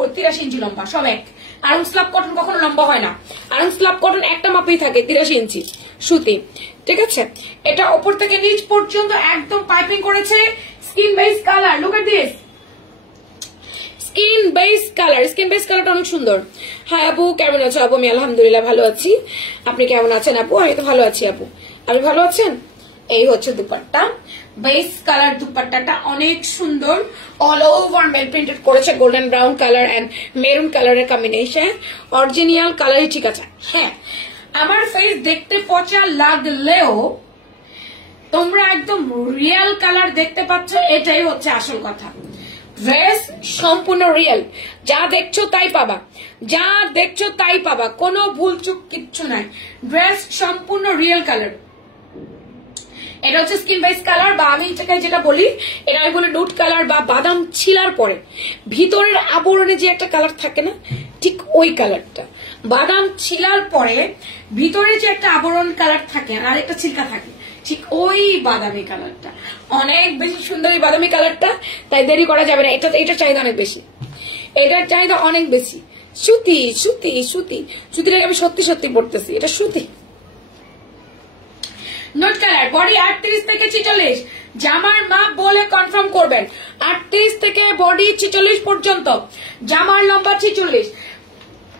83 ইঞ্চি লম্বা, সব এক। আরং স্ল্যাব কটন কখনো লম্বা হয় না, আরং স্ল্যাব কটন একটা মাপেই থাকে, 83 ইঞ্চি সুতি, ঠিক আছে? এটা উপর থেকে নিচ পর্যন্ত একদম পাইপিং করেছে। Skin base colour, look at this, skin base colour. Skin base কালারটা অনেক সুন্দর। হ্যাঁ আপু কেমন আছো? আপু আমি আলহামদুলিল্লাহ ভালো আছি, আপনি কেমন আছেন? আপু আমি তো ভালো আছি। আপু আপনি ভালো আছেন? এই হচ্ছে দুপাট্টা, বেস কালার দুপাট্টাটা অনেক সুন্দর, অল ওভার মেল প্রিন্টেড করেছে, golden brown colour and maroon কালারের কম্বিনেশন। অরিজিনাল কালারই ঠিক আছে। হ্যাঁ আমার ফেস দেখতে পচা লাগলেও তোমরা একদম রিয়েল কালার দেখতে পাচ্ছ, এটাই হচ্ছে আসল কথা। ড্রেস সম্পূর্ণ রিয়েল, যা দেখছো তাই পাবা, যা দেখছো তাই পাবা, কোনো ভুল চুক কিচ্ছু নাই। ড্রেস সম্পূর্ণ রিয়েল কালার। এটা হচ্ছে স্কিন বেস কালার, বা আমি এটাকে যেটা বলি, এটা আমি বলি নুড কালার বা বাদাম ছিলার পরে ভিতরের আবরণে যে একটা কালার থাকে না, ঠিক ওই কালারটা। বাদাম ছিলার পরে ভিতরে যে একটা আবরণ কালার থাকে আর একটা ছিলকা থাকে, ঠিক ওই বাদামি কালারটা, অনেক বেশি সুন্দর এই বাদামি কালারটা, তাই দেরি করা যাবে না। এটার চাহিদা অনেক বেশি, এটার চাহিদা অনেক বেশি। সুতি সুতি সুতি, সুতিটাকে আমি সত্যি সত্যি পড়তেছি, এটা সুতি। নোট কালার, বডি 38 থেকে 46, জামার মাপ বলে কনফার্ম করবেন। 38 থেকে বডি 46 পর্যন্ত, জামার লম্বা 46,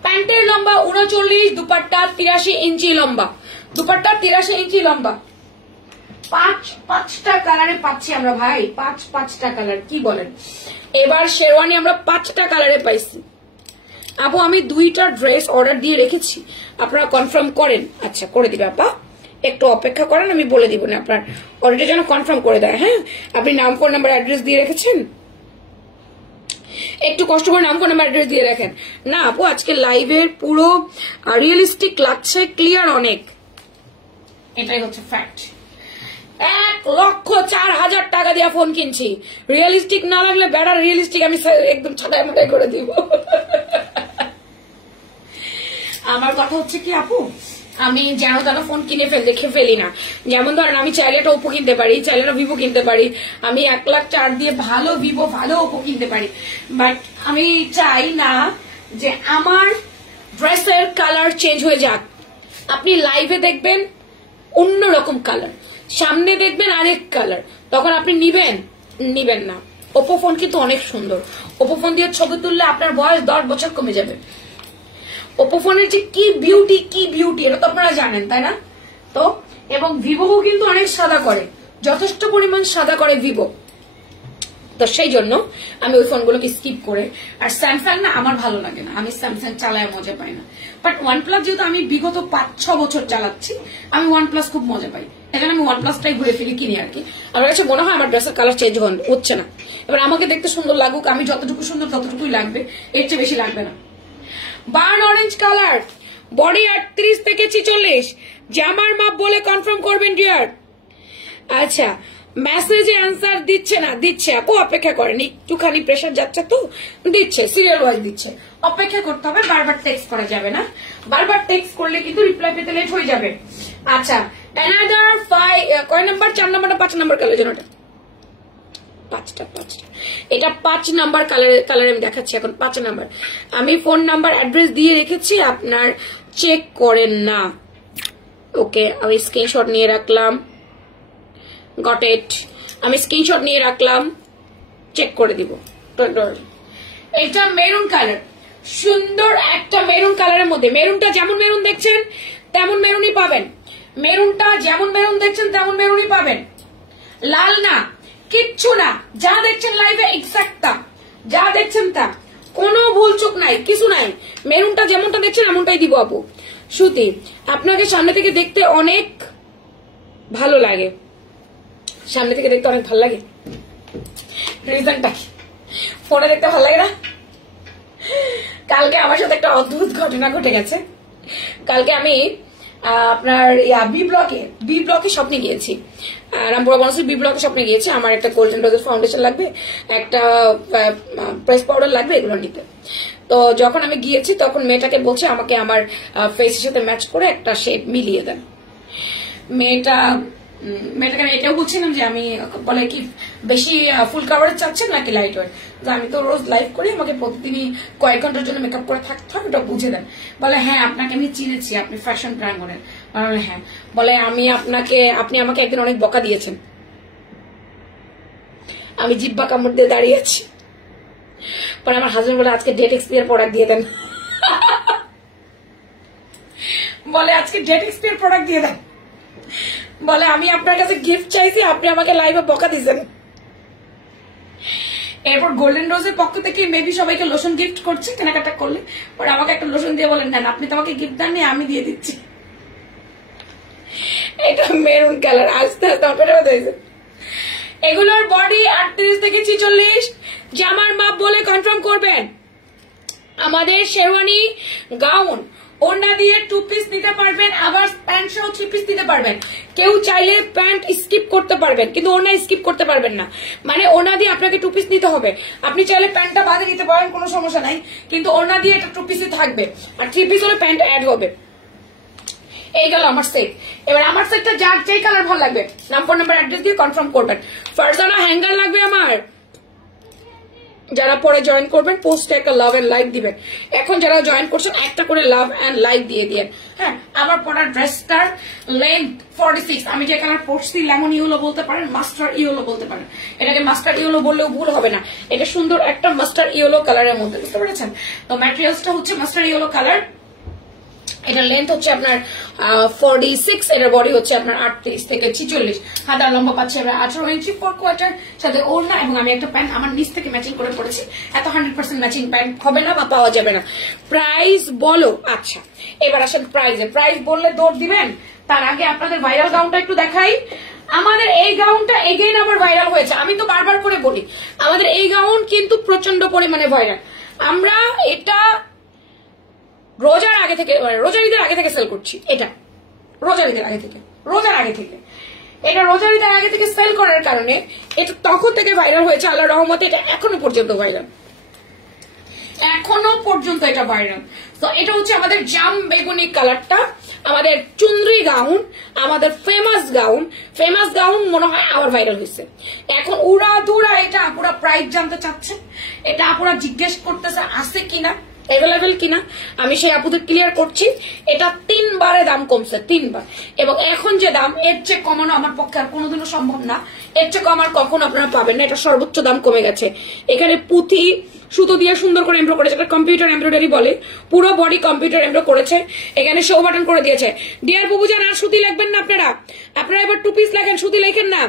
প্যান্টের লম্বা 39, দুপাট্টা 83 ইঞ্চি লম্বা, দুপাট্টা 83 ইঞ্চি লম্বা। পাঁচটা কালারে পাচ্ছি আমরা ভাই, পাঁচটা কালার, কি বলেন? এবার শেরওয়ানি আমরা 5টা কালারে পাইছি। আপু আমি 2টা ড্রেস অর্ডার দিয়ে রেখেছি, আপনারা কনফার্ম করেন। আচ্ছা করে দিবে আপা, একটু অপেক্ষা করেন, আমি বলে দিব না আপনার অর্ডারটা যেন কনফার্ম করে দেয়। হ্যাঁ, আপনি নাম, ফোন নাম্বার, অ্যাড্রেস দিয়ে রেখেছেন, একটু কষ্ট করে নাম, ফোন নাম্বার, অ্যাড্রেস দিয়ে রাখেন। না আপু আজকে লাইভের পুরো রিয়েলিস্টিক লাগছে, ক্লিয়ার অনেক, এটাই হচ্ছে ফ্যাক্ট। 1,04,000 টাকা দিয়ে ফোন কিনছি, রিয়েলিস্টিক না লাগলে বেড়া রিয়েলিস্টিক আমি একদম ছাটাই মাটাই করে দিব। আমার কথা হচ্ছে কি আপু, আমি যেন তেন ফোন কিনে দেখে ফেলি না। যেমন ধরেন আমি চাইলে একটা ওপো কিনতে পারি, চাইলে একটা ভিভো কিনতে পারি, আমি 1,04,000 দিয়ে ভালো ভিভো ভালো ওপো কিনতে পারি, বাট আমি চাই না যে আমার ড্রেসের কালার চেঞ্জ হয়ে যাক। আপনি লাইভে দেখবেন অন্যরকম কালার, সামনে দেখবেন আরেক কালার, তখন আপনি নিবেন না। ওপো ফোন কিন্তু অনেক সুন্দর, ওপো ফোন দিয়ে ছবি তুললে আপনার বয়স 10 বছর কমে যাবে। ওপো ফোনের যে কি বিউটি এটা তো আপনারা জানেন তাই না? তো এবং ভিভো কিন্তু অনেক সাদা করে, যথেষ্ট পরিমাণ সাদা করে ভিভো, তো সেই জন্য আমি ওই ফোনগুলোকে স্কিপ করে, আর স্যামসাং না আমার ভালো লাগে না, আমি স্যামসাং চালায় মজা পাই না। বাট ওয়ানপ্লাস যেহেতু আমি বিগত 5-6 বছর চালাচ্ছি, আমি ওয়ানপ্লাস খুব মজা পাই, এখানে আমি ওয়ানপ্লাসটাই ঘুরে ফিরে কিনি আর কি। আমার কাছে মনে হয় আমার ড্রেসের কালার চেঞ্জ হচ্ছে না। এবার আমাকে দেখতে সুন্দর লাগুক, আমি যতটুকু সুন্দর ততটুকুই লাগবে, এর চেয়ে বেশি লাগবে না। বার্ন অরেঞ্জ কালার, বডি 38 থেকে 46, জামার মাপ বলে কনফার্ম করবেন ডিয়ার। আচ্ছা মেসেজে অ্যান্সার দিচ্ছে না, দিচ্ছে আপু অপেক্ষা করেন, একটুখানি প্রেশার যাচ্ছে তো দিচ্ছে, সিরিয়াল ওয়াইজ দিচ্ছে, অপেক্ষা করতে হবে, বারবার টেক্সট করা যাবে না, বারবার টেক্সট করলে কিন্তু রিপ্লাই পেতে লেট হয়ে যাবে। আচ্ছা অ্যানাদার 5, কয় নাম্বার? 4 নাম্বারটা 5 নাম্বার কালার যেন, এটা 5টা, এটা 5 নাম্বার কালার আমি দেখাচ্ছি এখন, 5 নাম্বার। আমি ফোন নাম্বার অ্যাড্রেস দিয়ে রেখেছি, আপনার চেক করেন না। ওকে আমি স্ক্রিনশট নিয়ে রাখলাম, গট ইট, আমি স্ক্রিনশট নিয়ে রাখলাম, চেক করে দিব। এটা মেরুন কালার, সুন্দর একটা মেরুন কালারের মধ্যে, মেরুনটা যেমন মেরুন দেখছেন তেমন মেরুনই পাবেন, মেরুনটা যেমন মেরুন দেখছেন তেমন মেরুনই পাবেন, লাল না কিচ্ছু না, যা দেখছেন লাইভে এক্সাক্ট তা, যা দেখছেন তা, কোনো ভুল চুক নাই, কিছু নাই, মেরুনটা যেমনটা দেখছেন এমনটাই দিব আপু। সুতি আপনাকে সামনে থেকে দেখতে অনেক ভালো লাগে, সামনে থেকে দেখতে অনেক ভালো লাগে, রিজনটা কি? ফোনে দেখতে ভালো লাগে না? কালকে আমার সাথে একটা অদ্ভুত ঘটনা ঘটে গেছে। কালকে আমি আপনার বি ব্লকে শপিং গিয়েছি, রামপুরা বনশ্রী বি ব্লকে শপিং গিয়েছি, আমার একটা গোল্ডেন রোজের ফাউন্ডেশন লাগবে, একটা প্রেস পাউডার লাগবে, এগুলো নিতে। তো যখন আমি গিয়েছি তখন মেয়েটাকে বলছে আমাকে আমার ফেসের সাথে ম্যাচ করে একটা শেড মিলিয়ে দেন। মেয়েটাকে আমি এটাও বলছিলাম যে আমি, বলে কি বেশি ফুল কাভারেজ চাচ্ছেন নাকি লাইট ওয়েট? আমি তো রোজ লাইভ করি, আমাকে প্রতিদিনই কয়েক ঘন্টার জন্য মেকআপ করে থাকতে হবে, ওটা বুঝে দেন। বলে হ্যাঁ আপনাকে আমি চিনেছি, আপনি ফ্যাশন প্রাঙ্গণের। হ্যাঁ, বলে আপনি আমাকে একদিন অনেক বকা দিয়েছেন। আমি জিব্বা কামড় দিয়ে দাঁড়িয়ে আছি, পরে আমার হাজবেন্ড বলে আজকে ডেট এক্সপায়ার প্রোডাক্ট দিয়ে দেন, বলে আজকে ডেট এক্সপায়ার প্রোডাক্ট দিয়ে দেন, বলে আমি আপনার কাছে গিফট চাইছি, আপনি আমাকে লাইভে বকা দিয়েছেন। এরপর গোল্ডেন রোজের পক্ষ থেকে মেবি সবাইকে লোশন গিফট করছে কেনাকাটা করলে, পরে আমাকে একটা লোশন দিয়ে বলেন নেন, আপনি তো আমাকে গিফট দেননি, আমি দিয়ে দিচ্ছি। এটা মেরুন কালার, আস্তে আস্তে অপেরা হয়েছে। এগুলোর বডি 38 থেকে 46, জামার মাপ বলে কনফার্ম করবেন। আমাদের শেরওয়ানি গাউন ওড়না দিয়ে 2 পিস নিতে পারবেন, আবার প্যান্ট সহ 3 পিস নিতে পারবেন। কেউ চাইলে প্যান্ট স্কিপ করতে পারবেন, কিন্তু ওড়না স্কিপ করতে পারবেন না, মানে ওড়না দিয়ে আপনাকে 2 পিস নিতে হবে। আপনি চাইলে প্যান্টটা বাদে নিতে পারেন, কোনো সমস্যা নাই, কিন্তু ওড়না দিয়ে এটা 2 পিসই থাকবে, আর 3 পিস হলে প্যান্ট অ্যাড হবে। এই গেল আমার সেট। এবার আমার সেটটা যার যেই কালার ভালো লাগবে ফোন নাম্বার অ্যাড্রেস দিয়ে কনফার্ম করবেন। ফারজানা হ্যাঙ্গার লাগবে আমার, যারা পরে জয়েন করবেন পোস্টে একটা লাভ এন্ড লাইক দিবেন। এখন যারা জয়েন করছেন একটা করে লাভ এন্ড লাইক দিয়ে দিয়েন। হ্যাঁ, আমার পরা ড্রেসটার লেন্থ 46, আমি যে কালার পরছি লেমন ইয়েলো বলতে পারেন, মাস্টার্ড ইয়েলো বলতে পারেন, এটাকে মাস্টার্ড ইয়েলো বললেও ভুল হবে না, এটা সুন্দর একটা মাস্টার্ড ইয়েলো কালারের মধ্যে, বুঝতে পেরেছেন? তো ম্যাটেরিয়ালসটা হচ্ছে মাস্টার্ড ইয়েলো কালার, এটার লেন্থ হচ্ছে আপনার 46, এটার বডি হচ্ছে আপনার 38 থেকে 46, হাতার লম্বা পাচ্ছে আমরা 18 ইঞ্চি, 4 কোয়ার্টার সাথে ওড়না, এবং আমি একটা প্যান্ট আমার নিচ থেকে ম্যাচিং করে পড়েছি। এত 100% ম্যাচিং প্যান্ট হবে না বা পাওয়া যাবে না। প্রাইস বলো। আচ্ছা, এবার আসেন প্রাইসে। প্রাইস বললে দৌড় দিবেন, তার আগে আপনাদের ভাইরাল গাউনটা একটু দেখাই। আমাদের এই গাউনটা এগেইন আবার ভাইরাল হয়েছে। আমি তো বারবার করে বলি আমাদের এই গাউন কিন্তু প্রচন্ড পরিমাণে ভাইরাল। আমরা এটা রোজার আগে থেকে, রোজার ঈদের আগে থেকে সেল করছি। এটা রোজার ঈদের আগে থেকে এটা রোজার ঈদের আগে থেকে সেল করার কারণে এটা তখন থেকে ভাইরাল হয়েছে। আল্লাহর রহমতে এটা এখনো পর্যন্ত ভাইরাল, এটা ভাইরাল। তো এটা হচ্ছে আমাদের জাম বেগুনি কালারটা, আমাদের চুনরি গাউন, আমাদের ফেমাস গাউন মনে হয় আবার ভাইরাল হয়েছে। এখন উড়া দুরা এটা আপুরা প্রাইস জানতে চাচ্ছে, এটা আপুরা জিজ্ঞেস করতেছে আছে কিনা, অ্যাভেলেবেল কিনা। আমি সেই আপুদের ক্লিয়ার করছি, এটা 3 বারে দাম কমছে, 3 বার। এবং এখন যে দাম এর চেয়ে কমানো আমার পক্ষে আর কোনোদিনও সম্ভব না, এর চেয়ে কম আর কখন আপনারা পাবেন না। এটা সর্বোচ্চ দাম কমে গেছে। এখানে পুঁথি সুতো দিয়ে সুন্দর করে এমব্রয়ডারি করেছে, এটা কম্পিউটার এমব্রয়ডারি বলে, পুরো বডি কম্পিউটার এমব্রয়ডারি করেছে। এখানে শো বাটন করে দিয়েছে। ডিয়ার বুবুজান আর সুতি লিখবেন না আপনারা এবার 2 পিস লেখেন, সুতি লেখেন না।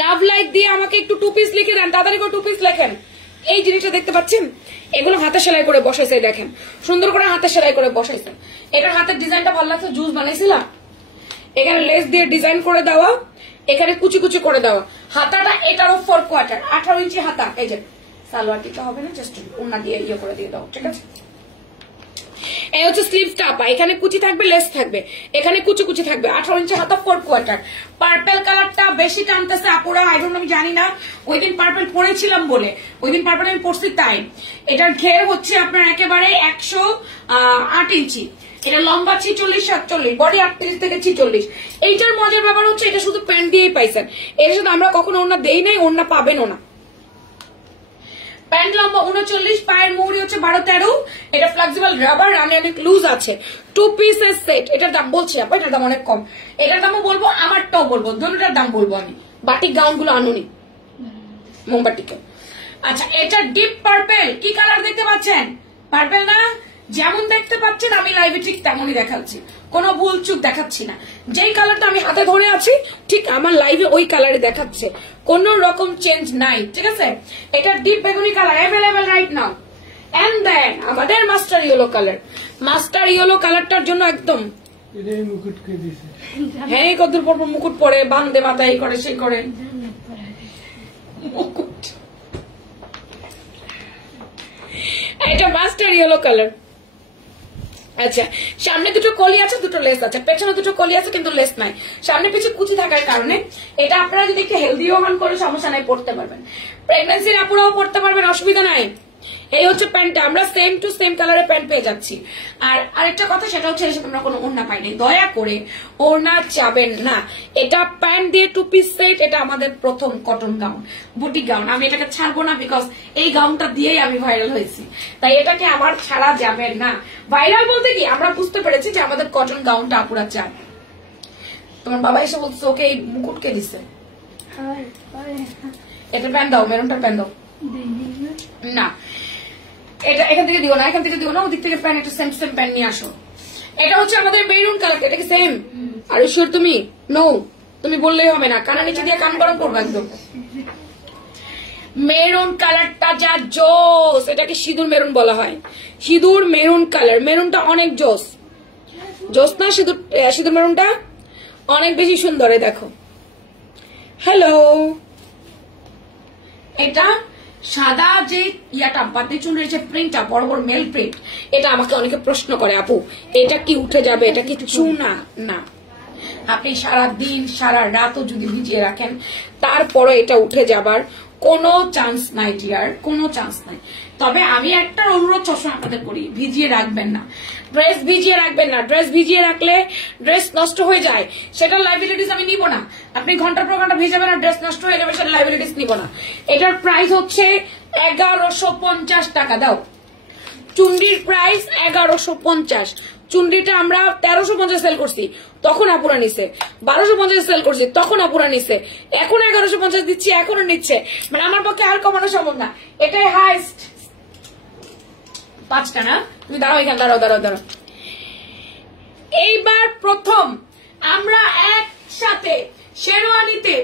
লাভ লাইক দিয়ে আমাকে একটু 2 পিস লিখে দেন, তাড়াতাড়ি করে 2 পিস লেখেন। এই জিনিসটা দেখতে পাচ্ছেন, এগুলো হাতে সেলাই করে বসাইছে, দেখেন সুন্দর করে হাতে সেলাই করে বসাইছে। এটার হাতের ডিজাইনটা ভালো লাগছে, জুস বানাইছিলাম। এখানে লেস দিয়ে ডিজাইন করে দেওয়া, এখানে কুচি কুচি করে দেওয়া। হাতাটা এটারও 4 কোয়ার্টার, 18 ইঞ্চি হাতা। এই যে সালোয়ার দিতে হবে না, জাস্ট ওড়না দিয়ে ইয়ে করে দিয়ে দাও, ঠিক আছে? এই হচ্ছে স্লিভটা আপা, এখানে কুচি থাকবে, লেস থাকবে, এখানে কুচি কুচি থাকবে, 18 ইঞ্চি হাতা, 4 কোয়ার্টার। পার্পল কালারটা বেশি টানতেছে আপুরা, আই ডোন্ট নো, আমি জানি না, ওই দিন পার্পল পরেছিলাম বলে, ওই দিন পার্পল আমি পরছি তাই। এটার ঘের হচ্ছে আপনার একেবারে 108 ইঞ্চি, এটা লম্বা 46, 47, বডি 38 থেকে 46। এইটার মজার ব্যাপার হচ্ছে এটা শুধু প্যান্ট দিয়েই পাইছেন, এর সাথে আমরা কখনো ওড়না দেই নাই, ওড়না পাবেনও না। প্যান্ট লম্বা 39, পায়ের মুহুরি হচ্ছে 12-13, এটা ফ্লেক্সিবল রাবার, রানে অনেক লুজ আছে। 2 পিসের সেট, এটার দাম বলছি আপা, এটার দাম অনেক কম। এটার দামও বলবো, আমারটাও বলবো, দুটোটার দাম বলবো আমি। বাটিক গাউন গুলো আনুনি, মোমবাটিকে। আচ্ছা, এটা ডিপ পার্পল, কি কালার দেখতে পাচ্ছেন? পার্পল না? যেমন দেখতে পাচ্ছেন আমি লাইভে ঠিক তেমনই দেখাচ্ছি, কোনো ভুল চুক দেখাচ্ছি না। যেই কালারটা আমি হাতে ধরে আছি ঠিক আমার লাইভে ওই কালারে দেখাচ্ছে, কোন রকম চেঞ্জ নাই, ঠিক আছে? এটা ডিপ বেগুনি colour available right now. And then আমাদের মাস্টার ইয়েলো কালারটার জন্য একদম হ্যাঁ, কদ্দুর পর মুকুট পরে বান্ধে মাথায় করে সেই করে মুকুট। এটা মাস্টার ইয়েলো কালার। আচ্ছা, সামনে দুটো কলি আছে, দুটো লেস আছে, পেছনে দুটো কলি আছে কিন্তু লেস নাই। সামনে পিছনে কুচি থাকার কারণে এটা আপনারা যদি একটু হেলদি ওভান করে সমস্যা নাই, পড়তে পারবেন। প্রেগন্যান্সির আপুরাও পড়তে পারবেন, অসুবিধা নাই। এই হচ্ছে প্যান্টটা, আমরা সেম টু সেম কালারের প্যান্ট পেয়ে যাচ্ছি। আর আরেকটা কথা, সেটা হচ্ছে এর সাথে আমরা কোনো ওড়না পাইনি, দয়া করে ওড়না চাবেন না। এটা প্যান্ট দিয়ে 2 পিস সেট, এটা আমাদের প্রথম কটন গাউন, বুটি গাউন। আমি এটাকে ছাড়বো না, বিকজ এই গাউনটা দিয়েই আমি ভাইরাল হয়েছি, তাই এটাকে আমার ছাড়া যাবে না। ভাইরাল বলতে কি, আমরা বুঝতে পেরেছি যে আমাদের কটন গাউনটা আপুরা চান। তোমার বাবা এসে বলছে ওকে এই মুকুটকে দিছে, এটা প্যান্ট দাও, মেরুনটা প্যান্ট দাও না, এটা এখান থেকে দিও না, এখান থেকে দিও না, ওদিক থেকে প্যান্ট, একটা সেম সেম প্যান্ট নিয়ে আসো। এটা হচ্ছে আমাদের মেরুন কালার, এটা কি সেম? আর শিওর তুমি? নো, তুমি বললেই হবে না, কানা নিচে দিয়ে কান গরম করবো একদম। মেরুন কালারটা যা জোস, এটাকে সিঁদুর মেরুন বলা হয়, সিঁদুর মেরুন কালার। মেরুনটা অনেক জোস না, সিঁদুর মেরুনটা অনেক বেশি সুন্দর। দেখো, হ্যালো, এটা সাদা যে ইয়াটা বাতি চুনরির যে প্রিন্টটা, বড় বড় মেল প্রিন্ট, এটা আমাকে অনেকে প্রশ্ন করে, আপু এটা কি উঠে যাবে? এটা কি চুনা? না, আপনি সারা দিন সারা রাতও যদি ভিজিয়ে রাখেন তারপরে এটা উঠে যাবার কোনো চান্স নাই ডিয়ার, কোনো চান্স নাই। তবে আমি একটা অনুরোধ সবসময় আপনাদের করি, ভিজিয়ে রাখবেন না। ড্রেস ভিজিয়ে রাখবেন না, ড্রেস ভিজিয়ে রাখলে ড্রেস নষ্ট হয়ে যায়, সেটার লাইবিলিটিস আমি নিব না। আপনি ঘন্টার পর ঘন্টা ভিজাবেন আর ড্রেস নষ্ট হয়ে যাবে, সেটার লাইবিলিটিস নিব না। এটার প্রাইস হচ্ছে 1150 টাকা। দাও, চুন্ডির প্রাইস 1150। চুন্ডিটা আমরা 1350 সেল করছি, তখন আপুরা নিছে। 1250 সেল করছি, তখন আপুরা নিছে। এখন 1150 দিচ্ছি, এখনো নিচ্ছে। মানে আমার পক্ষে আর কমানো সম্ভব না, এটাই হাইস্ট। 5টা না, তুমি দাঁড়াও এখানে, দাঁড়াও দাঁড়াও দাঁড়াও। এইবার প্রথম আমরা একসাথে শেরওয়ানিতে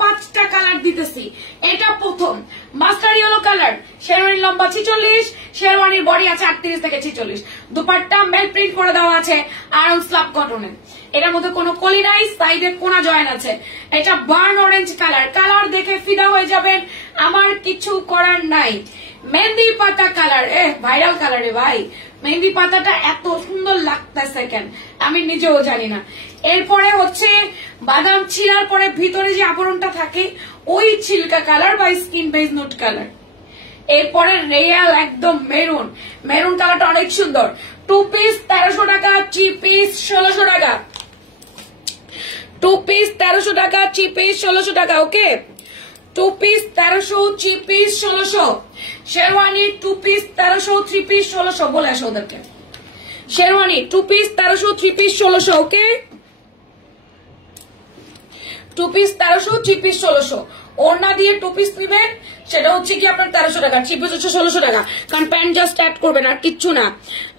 5টা কালার দিতেছি। এটা প্রথম মাস্টার ইয়েলো কালার, শেরওয়ানির লম্বা 46, শেরওয়ানির বডি আছে 38 থেকে 46, দুপাট্টা মেল প্রিন্ট করে দেওয়া আছে আয়রন স্ল্যাব কটনের। এটার মধ্যে কোনো কলি নাই, সাইডে কোনা জয়েন আছে। এটা বার্ন অরেঞ্জ কালার, কালার দেখে ফিদা হয়ে যাবেন, আমার কিছু করার নাই। মেহেন্দি পাতা কালার, ভাইরাল কালারে ভাই, মেহেন্দি পাতাটা এত সুন্দর লাগতেছে কেন আমি নিজেও জানি না। এরপরে হচ্ছে বাদাম ছিলার পরে ভিতরে যে আবরণটা থাকে ওই ছিলকা কালার বা স্কিন বেজ নোট কালার। এরপরে রিয়াল একদম মেরুন, মেরুন কালারটা অনেক সুন্দর। 2 পিস 1300 টাকা, 3 পিস 1600 টাকা। 2 পিস 1300 টাকা, 3 পিস 1600 টাকা। ওকে, 2 piece 1300, 3 piece 1600। Sherwani 2 piece 1300, 3 piece 1600। বলে আসো ওদেরকে, শেরওয়ানি 2 পিস 1300, 3 পিস 1600। ওকে, 2 পিস 1300, 3 পিস 1600। ওড়না দিয়ে 2 পিস নিবেন, সেটা হচ্ছে কি আপনার 1300 টাকা, 3 পিস হচ্ছে 1600 টাকা। কারণ প্যান্ট জাস্ট অ্যাড করবেন আর কিচ্ছু না।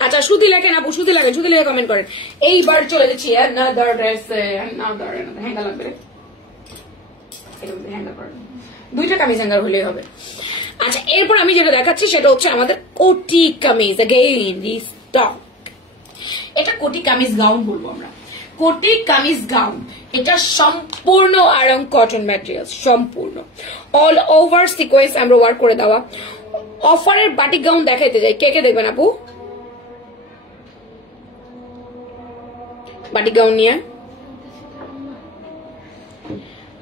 আচ্ছা, সুতি লেখেন আপু, সুতি লাগে, সুতি লেখে কমেন্ট করেন। এইবার চলে যাচ্ছি another dress, another হ্যাঙ্গা লাগবে, হ্যাঙ্গা করেন, 2টা কামিজ হ্যাঙ্গার হলেই হবে। আচ্ছা, এরপর আমি যেটা দেখাচ্ছি সেটা হচ্ছে আমাদের কোটি কামিজ। अगेन রিস্টক, এটা কোটি কামিজ গাউন বলবো আমরা, কোটি কামিজ গাউন। এটা সম্পূর্ণ আরাম কটন ম্যাটেরিয়াল, সম্পূর্ণ অল ওভার সিকোয়েন্স আমরা ওয়ার্ক করে দেওয়া। অফারের বাটিক গাউন দেখাইতে যাই, কে কে দেখবেন আপু? বাটিক গাউন নিয়ে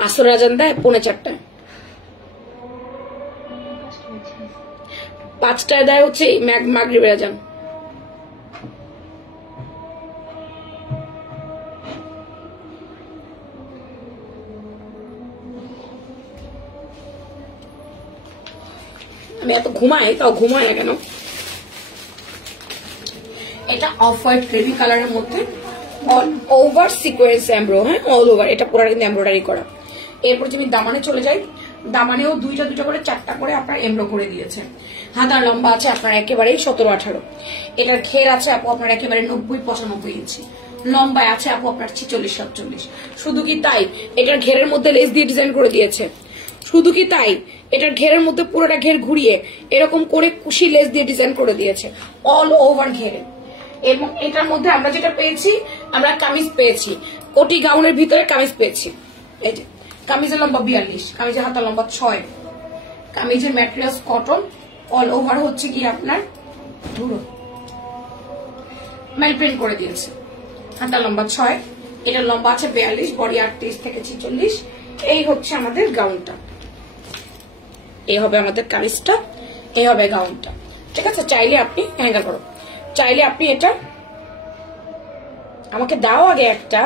আসর রাজান দেয় 4:30, 5টায় দেয় হচ্ছে মাগরিবের আজান। আমি এত ঘুমাই, তাও ঘুমাই কেন? এটা অফ হোয়াইট গ্রেভি কালারের মধ্যে অল ওভার সিকোয়েন্স এমব্রো, হ্যাঁ অল ওভার, এটা পুরো কিন্তু এমব্রয়ডারি করা। এরপর যদি দামানে চলে যাই, দামানেও 2টা করে 4টা করে আপনার এমব্রো করে দিয়েছে। হাতার লম্বা আছে আপনার একেবারেই 17-18। এটার ঘের আছে আপু আপনার একেবারে 90-95 ইঞ্চি, লম্বায় আছে আপু আপনার 46-47। শুধু কি তাই, এটার ঘেরের মধ্যে লেস দিয়ে ডিজাইন করে দিয়েছে। শুধু কি তাই, এটার ঘেরের মধ্যে পুরোটা ঘের ঘুরিয়ে এরকম করে কুশি লেস দিয়ে ডিজাইন করে দিয়েছে অল ওভার ঘেরে। এবং এটার মধ্যে আমরা যেটা পেয়েছি, আমরা কামিজ পেয়েছি, কোটি গাউনের ভিতরে কামিজ পেয়েছি। এই যে কামিজের লম্বা 42, কামিজের হাতা লম্বা 6, কামিজের ম্যাটেরিয়ালস কটন, অল ওভার হচ্ছে কি আপনার ধুলো মেল প্রিন্ট করে দিয়েছে। হাতা লম্বা 6, এটার লম্বা আছে 42, বডি 38 থেকে 46। এই হচ্ছে আমাদের গাউনটা, এই হবে আমাদের কামিজটা, এই হবে গাউনটা। ঠিক আছে, চাইলে আপনি হ্যাঙ্গা করো, চাইলে আপনি এটা আমাকে দাও আগে একটা,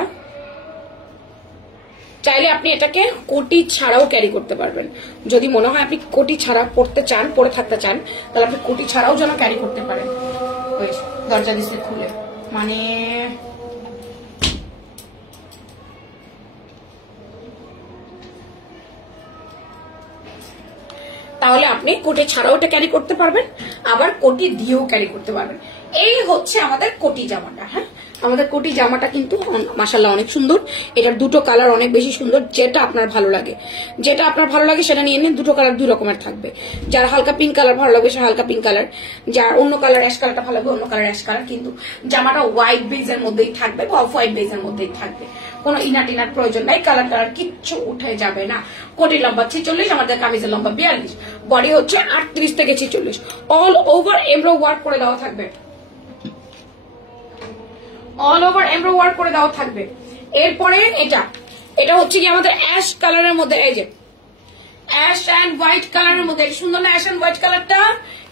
চাইলে আপনি এটাকে কোটি ছাড়াও ক্যারি করতে পারবেন। যদি মনে হয় আপনি কোটি ছাড়া পড়তে চান, পরে থাকতে চান, তাহলে আপনি কোটি ছাড়াও যেন ক্যারি করতে পারেন। ওই দরজা দিচ্ছে খুলে, মানে তাহলে আপনি কোটি ছাড়াও এটা ক্যারি করতে পারবেন, আবার কোটি দিয়েও ক্যারি করতে পারবেন। এই হচ্ছে আমাদের কোটি জামাটা। হ্যাঁ, আমাদের কোটি জামাটা কিন্তু মাশাআল্লাহ অনেক সুন্দর। এটার 2টো কালার অনেক বেশি সুন্দর, যেটা আপনার ভালো লাগে, যেটা আপনার ভালো লাগে সেটা নিয়ে নিন। 2টো কালার 2 রকমের থাকবে। যার হালকা পিঙ্ক কালার ভালো লাগবে সে হালকা পিঙ্ক কালার, যার অন্য কালার অ্যাশ কালারটা ভালো লাগবে অন্য কালার অ্যাশ কালার। কিন্তু জামাটা হোয়াইট বেজের মধ্যেই থাকবে বা অফ হোয়াইট বেজের মধ্যেই থাকবে, কোনো ইনার টিনার প্রয়োজন নাই, কালার কালার কিচ্ছু উঠে যাবে না। কোটির লম্বা 46, আমাদের কামিজের লম্বা 42, বডি হচ্ছে 38 থেকে 46, অল ওভার এমব্রো ওয়ার্ক করে দেওয়া থাকবে, অল ওভার এমব্রো ওয়ার্ক করে দেওয়া থাকবে। এরপরে এটা হচ্ছে কি আমাদের অ্যাশ কালারের মধ্যে, এই যে অ্যাশ অ্যান্ড হোয়াইট কালারের মধ্যে সুন্দর না? অ্যাশ অ্যান্ড হোয়াইট কালারটা